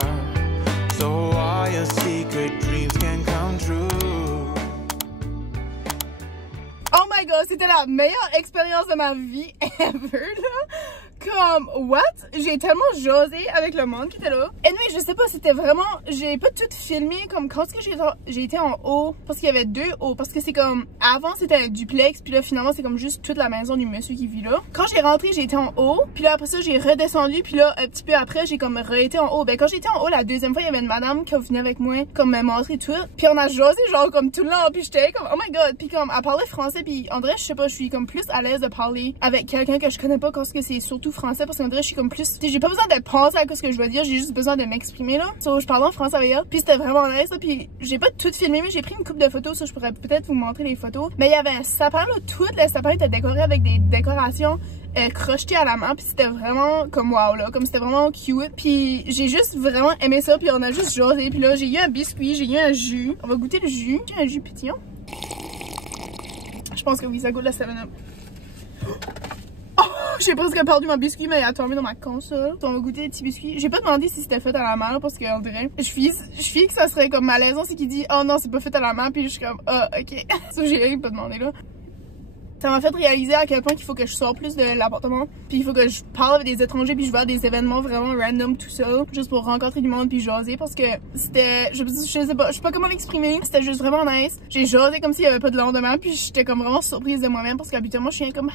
so all your secret dreams can come true. Oh my god, c'était la meilleure expérience de ma vie ever là. comme, what? J'ai tellement jasé avec le monde qui était là. Anyway, je sais pas, c'était vraiment, j'ai pas tout filmé comme quand j'ai été en haut, parce qu'il y avait 2 hauts, parce que c'est comme, avant c'était un duplex, puis là finalement c'est comme juste toute la maison du monsieur qui vit là. Quand j'ai rentré, j'ai été en haut, puis là après ça j'ai redescendu, puis là un petit peu après j'ai comme été en haut. Ben quand j'étais en haut la deuxième fois, il y avait une madame qui venait avec moi, comme me montrer tout, puis on a jasé genre comme tout le long, puis j'étais comme oh my god, puis comme elle parlait français, puis en vrai je sais pas, je suis comme plus à l'aise de parler avec quelqu'un que je connais pas quand c'est surtout français, parce qu'en vrai je suis comme plus, j'ai pas besoin de penser à ce que je veux dire, j'ai juste besoin de m'exprimer là. So je parlais en français avec elle, puis c'était vraiment nice là, puis j'ai pas tout filmé, mais j'ai pris une couple de photos, ça je pourrais peut-être vous montrer les photos. Mais il y avait un sapin là, tout le sapin était décoré avec des décorations crochetées à la main, puis c'était vraiment comme wow là, comme c'était vraiment cute, puis j'ai juste vraiment aimé ça, puis on a juste jasé, puis là j'ai eu un biscuit, j'ai eu un jus, on va goûter le jus, j'ai un jus pétillant. Je pense que oui, ça goûte la 7-Up. J'ai presque perdu mon biscuit, mais il a tombé dans ma console. On va goûter les petits biscuits. J'ai pas demandé si c'était fait à la main, parce qu'on dirait. Je suis que ça serait comme malaisant, c'est qu'il dit oh non, c'est pas fait à la main, puis je suis comme ah ok. Ça, j'ai pas demandé là. Ça m'a fait réaliser à quel point qu'il faut que je sorte plus de l'appartement, puis il faut que je parle avec des étrangers, puis je vais à des événements vraiment random tout seul, juste pour rencontrer du monde puis jaser, parce que c'était, je sais pas comment l'exprimer, c'était juste vraiment nice. J'ai jasé comme s'il y avait pas de lendemain, puis j'étais comme vraiment surprise de moi-même, parce qu'habituellement je suis comme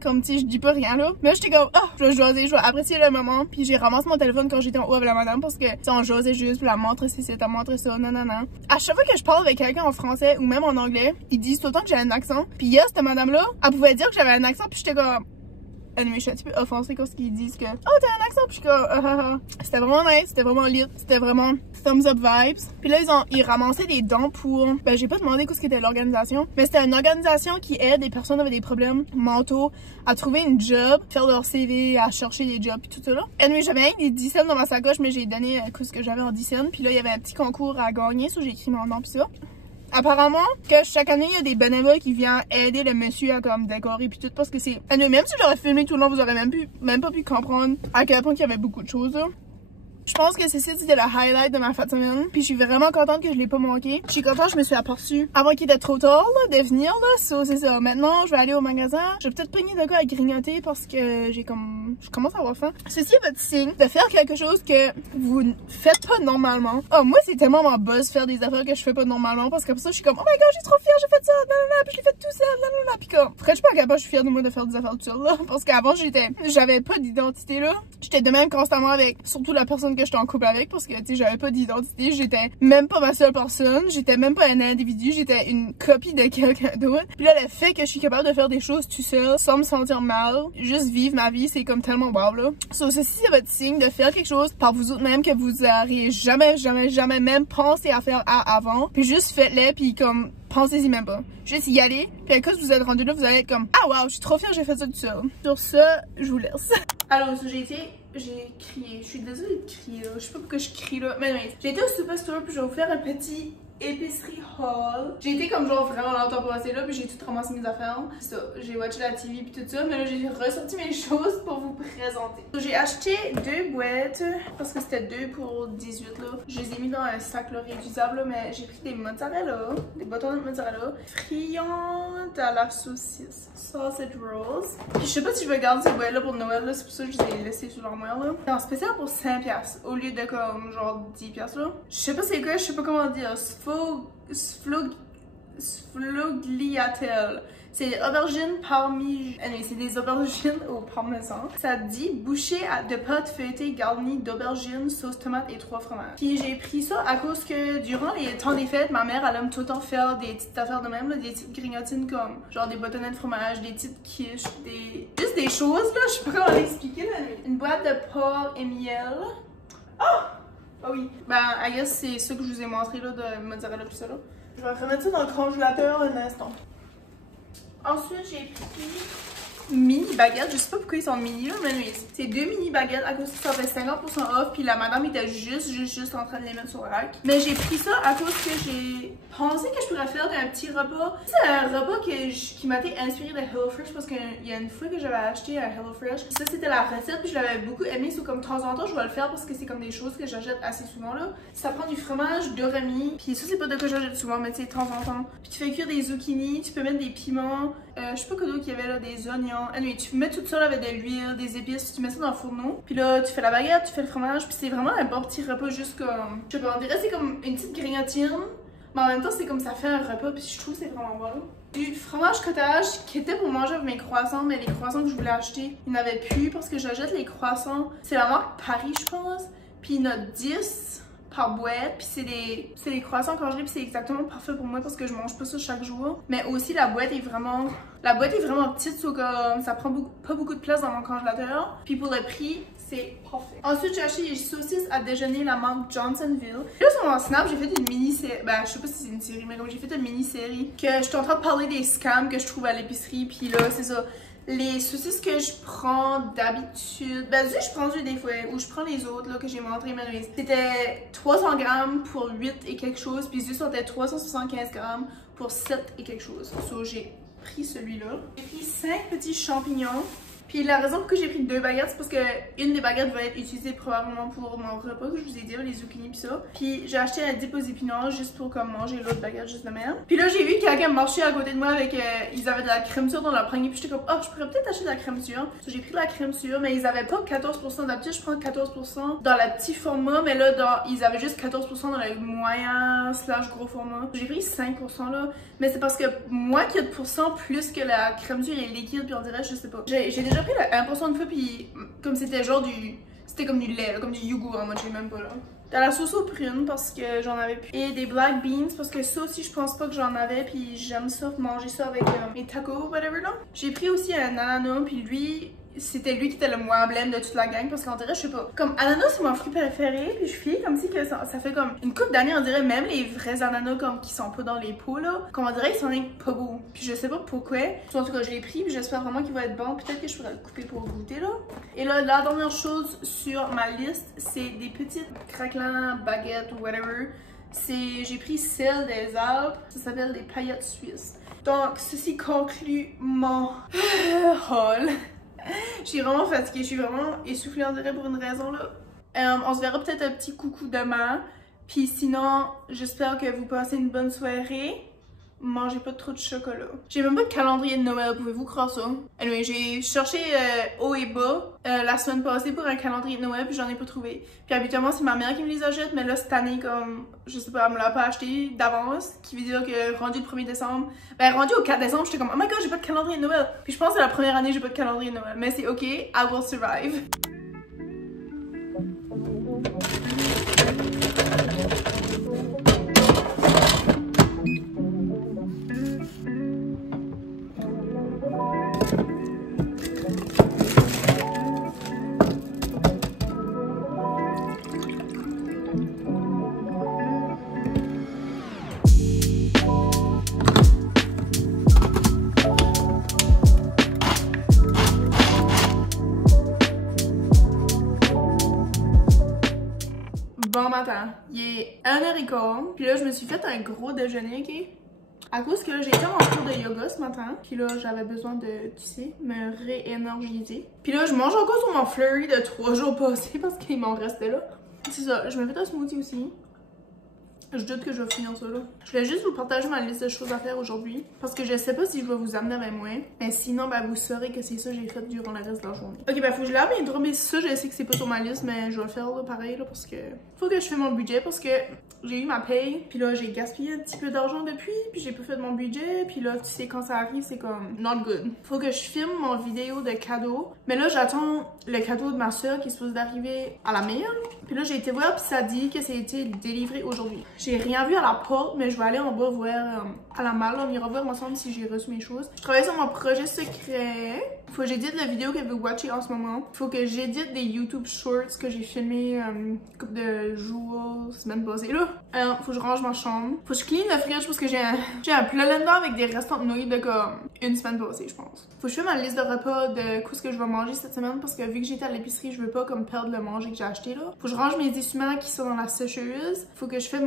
comme tu sais, je dis pas rien là, mais j'étais comme je vais jaser, je vais apprécier le moment, puis j'ai ramassé mon téléphone quand j'étais en haut avec la madame, parce que si on jasait juste, puis la montre si c'est à montrer ça, non. À chaque fois que je parle avec quelqu'un en français ou même en anglais, ils disent tout le temps que j'ai un accent, puis hier cette madame là, elle pouvait dire que j'avais un accent, puis j'étais comme anyway, je suis un petit peu offensée quand ils disent que oh t'as un accent, puis je suis comme c'était vraiment nice, c'était vraiment lit, c'était vraiment thumbs up vibes. Puis là ils ramassaient des dons pour, ben j'ai pas demandé ce qu'était l'organisation, mais c'était une organisation qui aide des personnes avec des problèmes mentaux à trouver une job, faire leur CV, à chercher des jobs puis tout ça là. Anyway, j'avais rien que des 10 cents dans ma sacoche, mais j'ai donné ce que j'avais en 10 cents, puis là il y avait un petit concours à gagner, so j'ai écrit mon nom puis ça. Apparemment que chaque année il y a des bénévoles qui viennent aider le monsieur à comme décorer puis tout, parce que c'est même si j'aurais filmé tout le long, vous aurez même pas pu comprendre à quel point il y avait beaucoup de choses là. Je pense que c'était le highlight de ma fin de semaine, puis je suis vraiment contente que je l'ai pas manqué. Je suis contente que je me suis aperçue avant qu'il était trop tard là, de venir là, so, c'est ça. Maintenant, je vais aller au magasin. Je vais peut-être prendre de quoi à grignoter parce que je commence à avoir faim. Ceci est votre signe de faire quelque chose que vous ne faites pas normalement. Oh, moi c'est tellement mon buzz faire des affaires que je fais pas normalement, parce que comme ça je suis comme oh my god, j'ai trop fière, j'ai fait ça, puis je l'ai fait tout seul, puis comme après je suis pas capable, je suis fière de moi de faire des affaires tout seul là, parce qu'avant j'avais pas d'identité là. J'étais de même constamment avec surtout la personne que j'étais en couple avec, parce que tu sais j'avais pas d'identité, j'étais même pas ma seule personne, j'étais même pas un individu, j'étais une copie de quelqu'un d'autre. Puis là le fait que je suis capable de faire des choses tout seul sans me sentir mal, juste vivre ma vie, c'est comme tellement wow là. So, ceci c'est votre signe de faire quelque chose par vous autres même que vous auriez jamais même pensé à faire avant, puis juste faites-le, puis comme pensez-y même pas. Juste y aller, puis quand vous êtes rendu là, vous allez être comme ah wow, je suis trop fière, j'ai fait ça tout seul. Sur ça, je vous laisse. Alors j'ai crié, je suis désolée de crier là, je sais pas pourquoi je crie là, mais non, j'ai été au Superstore, puis je vais vous faire un petit épicerie haul. J'ai été comme genre vraiment longtemps passé là, puis j'ai tout ramassé mes affaires. C'est ça, j'ai watché la TV puis tout ça, mais là j'ai ressorti mes choses pour vous présenter. J'ai acheté 2 boîtes, parce que c'était 2 pour 18 là. Je les ai mis dans un sac là, réutilisable là, mais j'ai pris des mozzarella, des bâtons de mozzarella, friandes à la saucisse, sausage rolls. Puis je sais pas si je vais garder ces boîtes là pour Noël là, c'est pour ça que je les ai laissées sur l'armoire là. C'est en spécial pour 5$ au lieu de comme genre 10$ là. Je sais pas c'est quoi, je sais pas comment dire. Sfogliatelle. C'est aubergine c'est des aubergines au parmesan. Ça dit bouchée de pâte feuilletée garnie d'aubergines, sauce tomate et 3 fromages. Puis j'ai pris ça à cause que durant les temps des fêtes, ma mère elle aime tout le temps faire des petites affaires de même, là, des petites grignotines comme genre des bâtonnets de fromage, des petites quiches, juste des choses là, je sais pas comment l'expliquer là. Une boîte de porc et miel. Ah oui, ben I guess c'est ça que je vous ai montré là, de mozzarella pis ça là. Je vais remettre ça dans le congélateur un instant. Ensuite j'ai pris mini baguettes, je sais pas pourquoi ils sont mini là, mais c'est 2 mini baguettes à cause que ça fait 50% off, puis la madame était juste en train de les mettre sur le rack. Mais j'ai pris ça à cause que j'ai pensé que je pourrais faire un petit repas. C'est un repas qui m'a été inspiré de HelloFresh, parce qu'il y a une fois que j'avais acheté un HelloFresh. Ça c'était la recette, puis je l'avais beaucoup aimé, so comme de temps en temps je vais le faire parce que c'est comme des choses que j'achète assez souvent là. Ça prend du fromage doremi, puis ça c'est pas de quoi j'achète souvent, mais tu sais de temps en temps. Puis tu fais cuire des zucchini, tu peux mettre des piments, je sais pas quoi d'autre qu'il y avait là, des oignons. champignons. Anyway, tu mets tout ça là, avec de l'huile, des épices, tu mets ça dans le fourneau. Puis là, tu fais la baguette, tu fais le fromage, puis c'est vraiment un bon petit repas, juste comme, je sais pas, on dirait c'est comme une petite grignotine, mais en même temps c'est comme ça fait un repas, puis je trouve que c'est vraiment bon. Du fromage cottage qui était pour manger avec mes croissants, mais les croissants que je voulais acheter, il n'y en avait plus parce que j'achète les croissants. C'est la marque Paris, je pense. Puis il y en a 10 par boîte. Puis c'est des croissants congelés, puis c'est exactement parfait pour moi parce que je mange pas ça chaque jour. Mais aussi la boîte est vraiment petite, so comme ça prend pas beaucoup de place dans mon congélateur. Puis pour le prix, c'est parfait. Ensuite, j'ai acheté des saucisses à déjeuner, la marque Johnsonville. Là, sur mon Snap, j'ai fait une mini-série. Ben, je sais pas si c'est une série, mais comme j'ai fait une mini-série que je suis en train de parler des scams que je trouve à l'épicerie. Puis là, c'est ça. Les saucisses que je prends d'habitude, ben je prends des fois, ou je prends les autres là, que j'ai montré, mais c'était 300 grammes pour 8 et quelque chose, puis juste c'était 375 grammes pour 7 et quelque chose. So, j'ai pris celui-là. J'ai pris 5 petits champignons. Puis la raison pour que j'ai pris 2 baguettes, c'est parce que une des baguettes va être utilisée probablement pour mon repas que je vous ai dit, les zucchini pis ça. Puis j'ai acheté un dip aux épinards juste pour comme manger l'autre baguette juste de même. Puis là j'ai vu quelqu'un marcher à côté de moi avec, ils avaient de la crème sûre dans leur panier. Puis j'étais comme, oh je pourrais peut-être acheter de la crème sûre. Donc j'ai pris de la crème sûre, mais ils avaient pas 14%. D'habitude je prends 14% dans le petit format, mais là ils avaient juste 14% dans le moyen / gros format. J'ai pris 5% là, mais c'est parce que moi qui a de % plus que la crème sûre est liquide, puis on dirait, je sais pas. J'ai déjà pris le 1% une fois, puis comme c'était genre c'était comme du lait, là, comme du yogourt en mode, j'ai même pas là. De la sauce aux prunes parce que j'en avais plus. Et des black beans parce que ça aussi je pense pas que j'en avais, puis j'aime ça, manger ça avec mes tacos ou whatever là. J'ai pris aussi un ananas, puis lui, c'était lui qui était le moins blême de toute la gang parce qu'on dirait, je sais pas, comme ananas c'est mon fruit préféré, puis je file comme si que ça fait comme une couple d'années, on dirait même les vrais ananas comme qui sont pas dans les pots là, comme on dirait ils sont pas beaux. Puis je sais pas pourquoi, en tout cas je l'ai pris, puis j'espère vraiment qu'il va être bon, peut-être que je pourrais le couper pour goûter là. Et là la dernière chose sur ma liste, c'est des petites craquelins, baguettes ou whatever. J'ai pris celle des Alpes, ça s'appelle des paillettes suisses. Donc ceci conclut mon haul. Je suis vraiment fatiguée, je suis vraiment essoufflée en dirait pour une raison là. On se verra peut-être un petit coucou demain. Puis sinon, j'espère que vous passez une bonne soirée. Mangez pas trop de chocolat. J'ai même pas de calendrier de Noël, pouvez-vous croire ça? Anyway, j'ai cherché haut et bas la semaine passée pour un calendrier de Noël, puis j'en ai pas trouvé. Puis habituellement, c'est ma mère qui me les achète, mais là, cette année, comme, je sais pas, elle me l'a pas acheté d'avance, qui veut dire que rendu le 1er décembre, ben rendu au 4 décembre, j'étais comme, oh my god, j'ai pas de calendrier de Noël. Puis je pense que c'est la première année que j'ai pas de calendrier de Noël, mais c'est ok, I will survive. Bon matin, il est 1h15, puis là je me suis fait un gros déjeuner, ok? À cause que j'ai été en cours de yoga ce matin, puis là j'avais besoin de, tu sais, me réénergiser. Puis là je mange encore sur mon flurry de 3 jours passés parce qu'il m'en restait là. C'est ça, je me fais un smoothie aussi. Je doute que je vais finir ça là. Je voulais juste vous partager ma liste de choses à faire aujourd'hui. Parce que je sais pas si je vais vous amener avec moi. Mais sinon, ben vous saurez que c'est ça que j'ai fait durant le reste de la journée. Ok, ben faut que je lave mes draps. Mais ça, je sais que c'est pas sur ma liste. Mais je vais le faire là, pareil là. Parce que faut que je fasse mon budget. Parce que j'ai eu ma paye. Puis là, j'ai gaspillé un petit peu d'argent depuis. Puis j'ai pas fait mon budget. Puis là, tu sais, quand ça arrive, c'est comme not good. Faut que je filme mon vidéo de cadeau. Mais là, j'attends le cadeau de ma soeur qui est supposé d'arriver à la mail. Puis là, j'ai été voir. Puis ça dit que ça a été délivré aujourd'hui. J'ai rien vu à la porte, mais je vais aller en bas voir à la malle. On ira voir ensemble si j'ai reçu mes choses. Je travaille sur mon projet secret. Faut que j'édite la vidéo que vous watchez en ce moment. Faut que j'édite des YouTube Shorts que j'ai filmé une couple de jours, semaine passée là. Faut que je range ma chambre. Faut que je clean le fridge parce que j'ai un plat là-dedans avec des restants de nouilles de comme une semaine passée, je pense. Faut que je fasse ma liste de repas de quoi ce que je vais manger cette semaine parce que vu que j'étais à l'épicerie, je veux pas comme perdre le manger que j'ai acheté là. Faut que je range mes essuie-mains qui sont dans la sécheuse. Faut que je fasse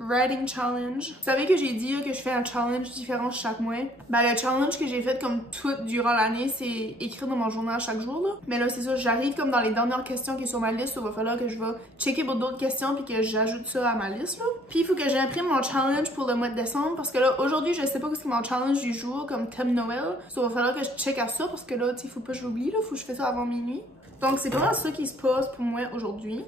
writing challenge. Vous savez que j'ai dit là, que je fais un challenge différent chaque mois? Ben le challenge que j'ai fait comme tout durant l'année, c'est écrire dans mon journal chaque jour là. Mais là c'est ça, j'arrive comme dans les dernières questions qui sont sur ma liste, il va falloir que je vais checker pour d'autres questions puis que j'ajoute ça à ma liste là. Puis il faut que j'imprime mon challenge pour le mois de décembre parce que là aujourd'hui je sais pas ce que mon challenge du jour comme thème Noël. Ça va falloir que je check à ça parce que là tu sais faut pas que j'oublie là, faut que je fasse ça avant minuit. Donc c'est vraiment ça qui se passe pour moi aujourd'hui.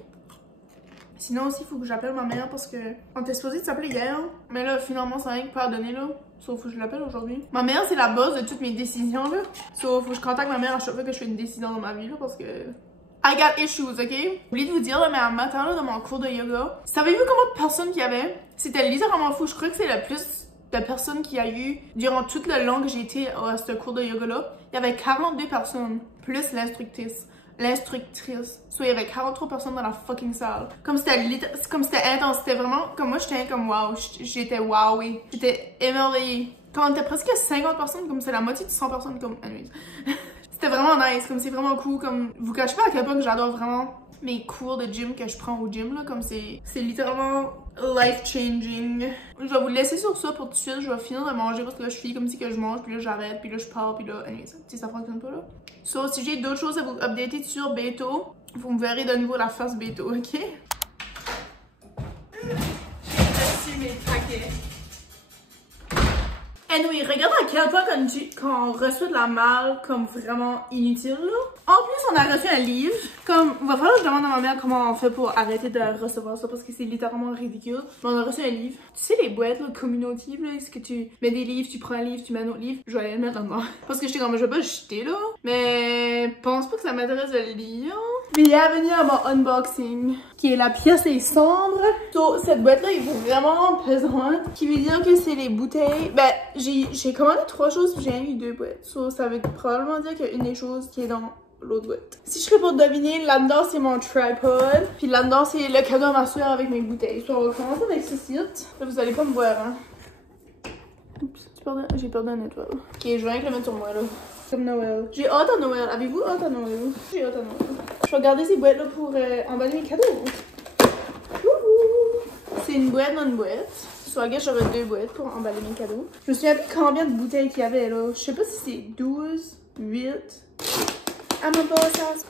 Sinon aussi, il faut que j'appelle ma mère parce que on était supposé de s'appeler hier. Mais là, finalement, c'est rien que pas à donner là. Sauf faut que je l'appelle aujourd'hui. Ma mère, c'est la base de toutes mes décisions là. Sauf faut que je contacte ma mère à chaque fois que je fais une décision dans ma vie là parce que... I got issues, ok? J'ai oublié de vous dire là, mais un matin là, dans mon cours de yoga, savez-vous combien de personnes qu'il y avait? C'était littéralement fou. Je crois que c'est le plus de personnes qu'il y a eu durant tout le long que j'ai été à ce cours de yoga là. Il y avait 42 personnes, plus l'instructrice. So, il y avait 43 personnes dans la fucking salle. Comme c'était intense, c'était vraiment comme moi j'étais comme wow, j'étais wowée, j'étais émerveillée. Quand on était presque 50 personnes, comme c'est la moitié de 100 personnes comme anyways. C'était vraiment nice, comme c'est vraiment cool, comme vous cachez pas à quel point que j'adore vraiment mes cours de gym que je prends au gym là, comme c'est littéralement life changing. Je vais vous laisser sur ça pour tout de suite, je vais finir de manger parce que là je finis comme si que je mange, puis là j'arrête, puis là je pars, puis là anyways, ça fonctionne pas là. So, si j'ai d'autres choses à vous updater sur Beto, vous me verrez de nouveau la face Beto, ok? J'ai reçu mes paquets. Anyway, regarde à quel point quand on reçoit de la malle comme vraiment inutile là. En plus, on a reçu un livre. Comme, il va falloir que je demande à ma mère comment on fait pour arrêter de recevoir ça parce que c'est littéralement ridicule. Mais on a reçu un livre. Tu sais les boîtes là, communauté là, est-ce que tu mets des livres, tu prends un livre, tu mets un autre livre? Je vais aller le mettre là-dedans. Parce que j'étais comme, je vais pas le jeter là. Mais, pense pas que ça m'intéresse de le lire. Bienvenue à mon unboxing. Qui est la pièce est sombre. So, cette boîte là est vraiment pesante. Qui veut dire que c'est les bouteilles. Ben, j'ai commandé 3 choses puis j'ai eu 2 boîtes. So, ça veut probablement dire qu'il y a une des choses qui est dans l'autre boîte. Si je serais pour deviner, là-dedans c'est mon tripod. Puis là-dedans c'est le cadeau à ma soeur avec mes bouteilles. So, on va commencer avec ceci. Là, vous allez pas me voir, hein. Oups, j'ai perdu un étoile. Ok, je vais rien que le mettre sur moi là. Comme Noël. J'ai hâte à Noël. Avez-vous hâte à Noël? J'ai hâte à Noël. Je vais regarder ces boîtes là pour emballer mes cadeaux. C'est une boîte dans une boîte. Soit que j'aurais 2 boîtes pour emballer mes cadeaux. Je me souviens plus combien de bouteilles qu'il y avait là. Je sais pas si c'est 12, 8. I'm a boss ass.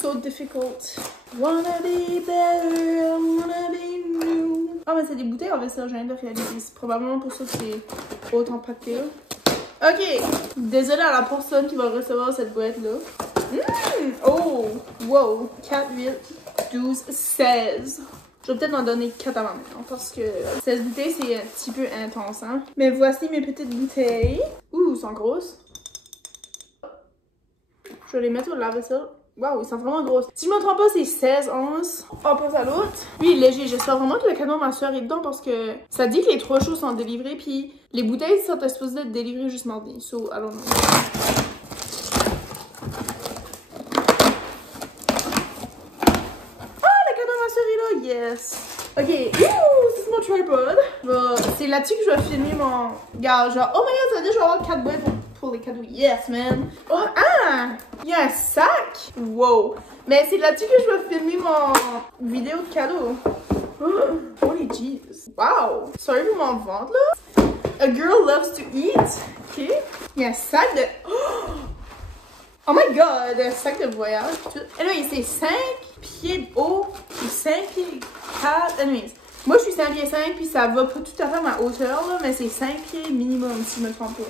So difficult. Wanna be better, wanna be new. Ah, mais c'est des bouteilles en vaisselle, je viens de réaliser. C'est probablement pour ça que c'est autant pacté là. Ok, désolé à la personne qui va recevoir cette boîte là. Oh, wow, 4, 8, 12, 16. Je vais peut-être en donner 4 à ma mère parce que 16 bouteilles c'est un petit peu intense, hein. Mais voici mes petites bouteilles. Ouh, elles sont grosses. Je vais les mettre au lave-vaisselle. Waouh, ils sont vraiment grosses. Si je me trompe pas, c'est 16 onces. On passe à l'autre. Lui, il est léger. J'espère vraiment que le cadeau de ma soeur est dedans parce que ça dit que les 3 choses sont délivrées. Puis les bouteilles sont supposées être délivrées juste mardi. So, allons-y. Yes! Ok, c'est mon tripod. C'est là-dessus que je vais filmer mon. Regarde, genre, oh my god, ça veut dire que je vais avoir 4 boîtes pour les cadeaux. Yes, man! Oh, ah! Il y a un sac! Wow! Mais c'est là-dessus que je vais filmer mon vidéo de cadeaux. Oh, holy jeez! Wow! Sorry pour mon ventre là. A girl loves to eat. Ok? Il y a un sac de. Oh my god! Un sac de voyage. Et là, c'est 5 pieds de haut puis 5 pieds 4. Anyways, moi je suis 5 pieds 5 puis ça va pas tout à fait à ma hauteur là, mais c'est 5 pieds minimum si je me trompe pas.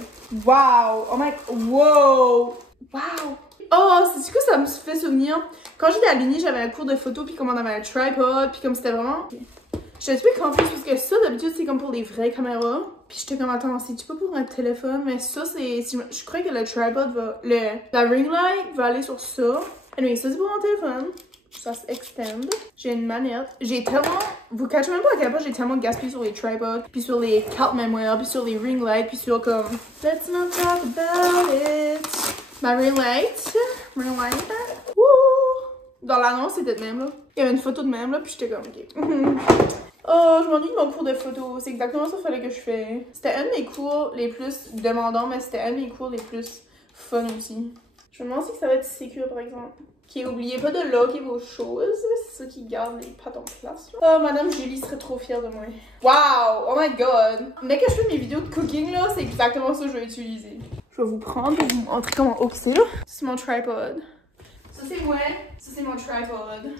Wow! Oh my god! Wow! Wow! Oh, c'est que ça me fait souvenir. Quand j'étais à l'Uni, j'avais un cours de photo puis comme on avait un tripod puis comme c'était vraiment. Je suis un peu confuse parce que ça d'habitude c'est comme pour les vraies caméras. Puis j'étais comme attends, c'est-tu pas pour un téléphone? Mais ça c'est. Je crois que le tripod va. La ring light va aller sur ça. Anyway, ça c'est pour mon téléphone. Ça s'extend. J'ai une manette. J'ai tellement. Vous cachez même pas à quel point j'ai tellement gaspillé sur les tripods, puis sur les cartes mémoire, puis sur les ring lights, puis sur comme. Let's not talk about it. Ma ring light. Ring light. Wouh! Dans l'annonce, c'était de même là. Il y avait une photo de même là, puis j'étais comme ok. Oh, je m'ennuie de mon cours de photo. C'est exactement ça qu'il fallait que je fasse. C'était un de mes cours les plus demandants, mais c'était un de mes cours les plus fun aussi. Je me demande si ça va être sécure par exemple. Ok, oubliez pas de locker vos choses. C'est ça qui garde les pattes en place. Là. Oh, Madame Julie serait trop fière de moi. Wow! Oh my god! Dès que je fais mes vidéos de cooking, là, c'est exactement ça que je vais utiliser. Je vais vous prendre pour vous montrer comment haut que c'est, là. C'est mon tripod. Ça, c'est moi. Ça, c'est mon tripod.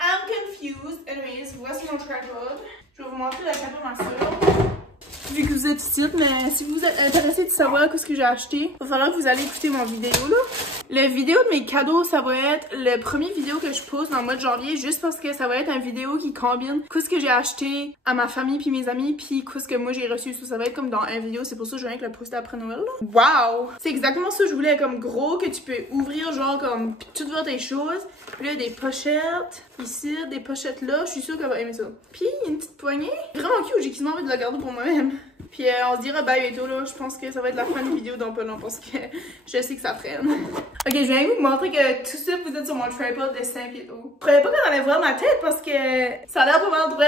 I'm confused. Anyways, voici mon tripod. Je vais vous montrer la cadeau ma soeur. Vu que vous êtes ici, mais si vous êtes intéressé de savoir ce que j'ai acheté, il va falloir que vous allez écouter mon vidéo là. La vidéo de mes cadeaux, ça va être le premier vidéo que je pose dans le mois de janvier, juste parce que ça va être une vidéo qui combine ce que j'ai acheté à ma famille puis mes amis puis ce que moi j'ai reçu. Ça va être comme dans une vidéo, c'est pour ça que je viens avec le poster après Noël là. Wow! C'est exactement ça que je voulais, comme gros, que tu peux ouvrir genre comme pis tout voir tes choses. Puis là, des pochettes ici, des pochettes là, je suis sûre qu'elle va aimer ça. Puis une petite poignée, vraiment cute, j'ai quasiment envie de la garder pour moi-même. Puis on se dira bye bientôt là, je pense que ça va être la fin de vidéo dans pas long parce que je sais que ça traîne. Ok, je viens vous montrer que tout ça vous êtes sur mon tripod de 5 pieds de haut. Je croyais pas qu'on allait voir ma tête parce que ça a l'air pas mal droit.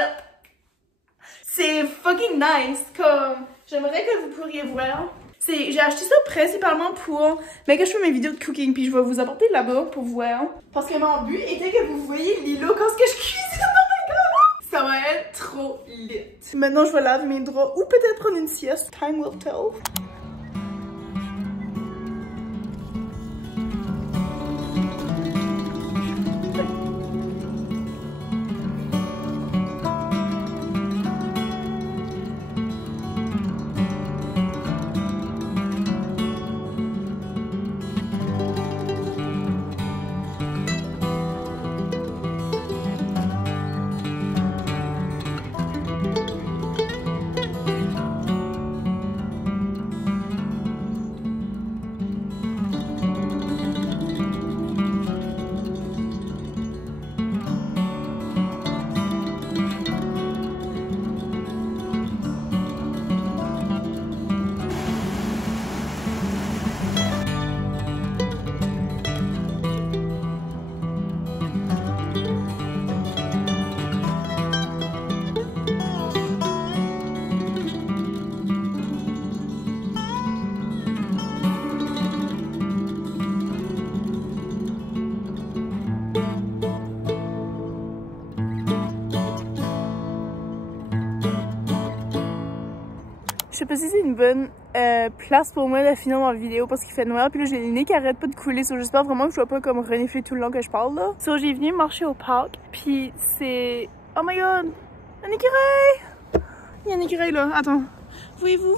C'est fucking nice, comme j'aimerais que vous pourriez voir. J'ai acheté ça principalement pour mais que je fais mes vidéos de cooking puis je vais vous apporter là-bas pour voir. Parce que mon but était que vous voyez Lilo quand je cuisine. Oh my god! Ça va être trop lit. Maintenant je vais laver mes draps ou peut-être prendre une sieste. Time will tell. Je sais pas si c'est une bonne place pour moi de finir ma vidéo parce qu'il fait noir puis là j'ai le nez qui arrête pas de couler, so j'espère vraiment que je vais pas comme renifler tout le long que je parle là. So j'ai venu marcher au parc puis c'est... Oh my god! Un écureuil! Il y a un écureuil là, attends. Voyez-vous?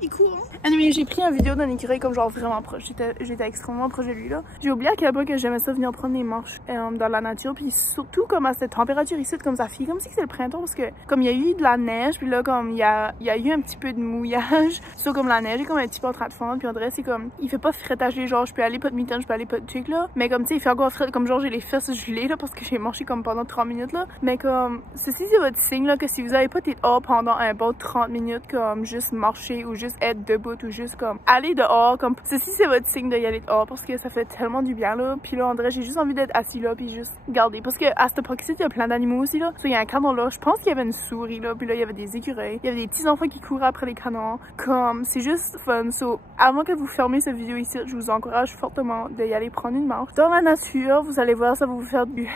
Il court. Anyway, j'ai pris une vidéo d'un écureuil comme genre vraiment proche. J'étais extrêmement proche de lui là. J'ai oublié à quel point que j'aimais ça venir prendre des marches dans la nature. Puis surtout comme à cette température ici, comme ça fait comme si c'est le printemps parce que comme il y a eu de la neige, puis là comme il y a eu un petit peu de mouillage. Sur comme la neige est comme un petit peu en train de fondre. Puis on dirait c'est comme il fait pas fraîtager genre je peux aller pas de mitaine, je peux aller pas de truc là. Mais comme tu sais il fait encore frais comme genre j'ai les fesses gelées là parce que j'ai marché comme pendant 30 minutes là. Mais comme ceci c'est votre signe là que si vous avez pas été dehors pendant un bon 30 minutes comme juste marcher ou juste être debout ou juste comme aller dehors comme ceci c'est votre signe d'y aller dehors parce que ça fait tellement du bien là. Puis là on dirait j'ai juste envie d'être assis là puis juste garder parce que à cette proximité il y a plein d'animaux aussi là. Il y a un canon là, je pense qu'il y avait une souris là, puis là il y avait des écureuils, il y avait des petits enfants qui couraient après les canons. Comme c'est juste fun. So avant que vous fermez cette vidéo ici, je vous encourage fortement d'y aller prendre une marche dans la nature. Vous allez voir ça va vous faire du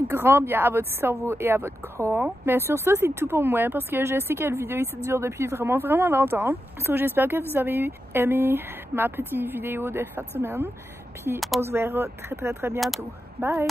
grand bien à votre cerveau et à votre corps. Mais sur ça c'est tout pour moi parce que je sais que la vidéo ici dure depuis vraiment longtemps. So j'espère que vous avez aimé ma petite vidéo de cette semaine. Puis on se verra très bientôt. Bye!